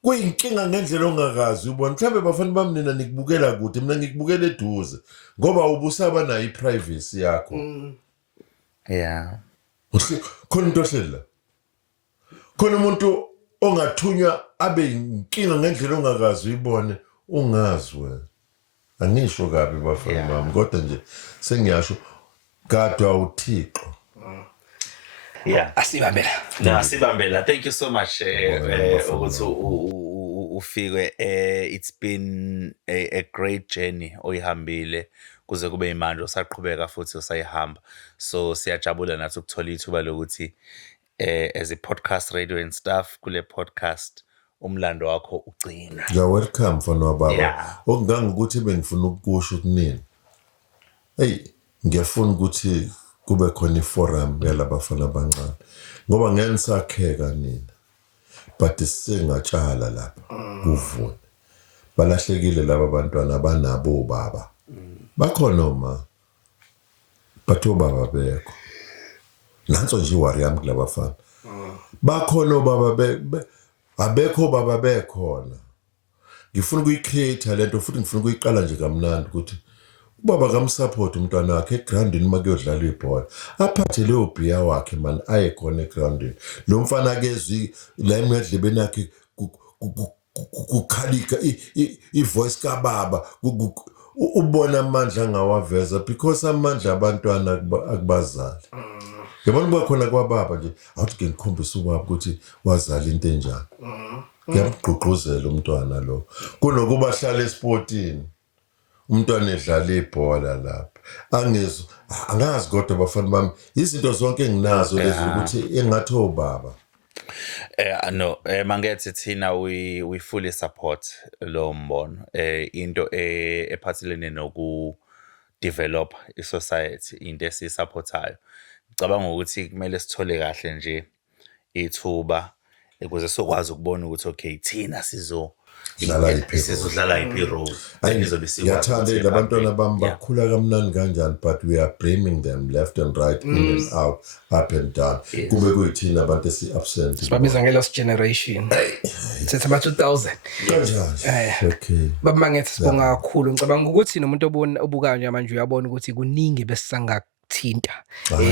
kuyinkinga ngendlela ongakazi ubona mhlambe bafana bami nina nikubukela kude mina ngikubukela eduze ngoba ubusaba nayo iprivacy yakho yeah khona into ohlela khona umuntu ongathunywa abe inkinga ngendlela ongakazi uyibone ungazi wena angisho kabi bafana bami kodwa nje sengiyasho gadwa uThixo yeah Asibambela. Thank you so much ukuthi ufike it's been a great journey oyihambile kuze kube imanje usaqhubeka futhi usayihamba so siyajabula nathi ukuthola ithuba lokuthi as a podcast radio and stuff kule podcast umlando wakho ugcina you're welcome mfana wababa Yeah. okungangokuthi bengifuna ukusho kunini ngiyafuna ukuthi kube khona iforum yalabafana abancane ngoba ngeke nisakheka nina but singatshala lapha kuvune balahlekile laba bantwana banabo baba bakhona uma but obaba bekho nanso nje worry yami kulabafana bakhona obaba abekho baba bekhona ngifuna ukuyicreate lento futhi ngifuna ukuyiqala nje kamnandi ukuthi ubaba kamsupport umntwana wakhe egroundini makuyodlala ibhola aphathe leyo bhiya wakhe man aye khona egroundini lo mfana kezwi la emedlebeni yakhe kukhalika ivoice kababa ubona amandla angawaveza because amandla abantwana akubazali yabona kuba khona kwababa nje awuthi ke ngikhombisa ubaba ukuthi wazala into enjani ngiyamgqugquzela umntwana lo kunokuba hlala esportini umntwana edlala ibhola lapha angazi kodwa bafana bami izinto zonke enginazo lezi ukuthi engathi obaba no mangethi thina we fully support lo mbono into ephathelene noku develop isociety into esisupportayo ngicabanga ukuthi kumele sithole kahle nje ithuba ukuze sokwazi ukubona ukuthi okay thina sizodlala iphi role engizobe ngiyathanda labantwana bami bakhula kamnandi kanjani but we are blaming them left and right in and out up and down kube kuyithina abantu esi-absent Sibabiza nge-lost generation setha ama-2000 kanjani okay baba mangethe sibonga kakhulu ngicabanga ukuthi nomuntu obukayo nje manje uyabona ukuthi kuningi besisangakuthinta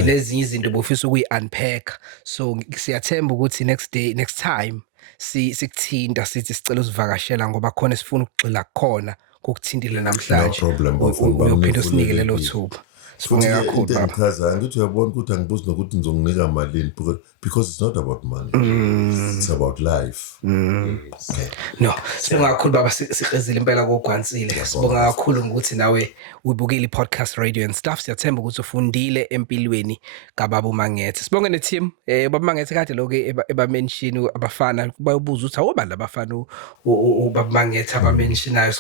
lezinye izinto bofisa ukuyi-unpack so siyathemba ukuthi next time sikuthinta sithi sicela usivakashela ngoba khona sifuna ukugxila khona kokuthintile namhlanje uyophinde usinike lelo thuba sibonge kakhulu into engichazayo ngithi uyabona ukuthi angibuzi nokuthi ngizonginika malini because it's not about money it's about life okay. No sibonga kakhulu baba siqezile impela kokugwansile sibonga kakhulu ngokuthi nawe ubukile i-podcast radio and stuff siyathemba ukuthi ufundile empilweni kababa uMangethe sibonge ne-team baba Mangethe kade lokho eba-mention abafana bayobuza ukuthi awoba labafana ubaba Mangethe aba-mentionayo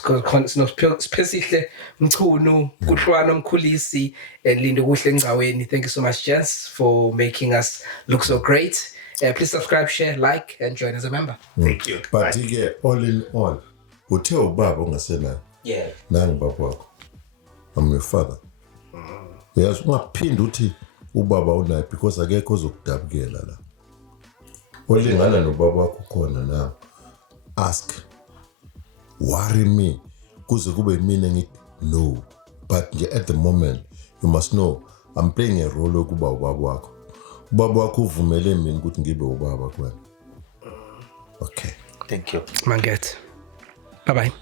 siphesihle Mchunu Kuhlwana Mkhulisi and Lindo Kuhle Ngcaweni. Thank you so much, gents, for making us look so great. Please subscribe, share, like, and join as a member. Thank you. But all in all, uthe ubaba ungasenayo. Yeah. Nangi baba wakho. I'm your father. Yes, ungaphindi uthi ubaba unayo because akekho ozokudabukela la. Olingana nobaba wakho khona na. Ask. Worry me. Kuze kube mina ngithi no. But at the moment, you must know, I'm playing a role yokuba ubaba wakho. Ubaba wakho uvumele mina ukuthi ngibe ubaba kwena. Okay. Thank you. Mangethe. Bye-bye.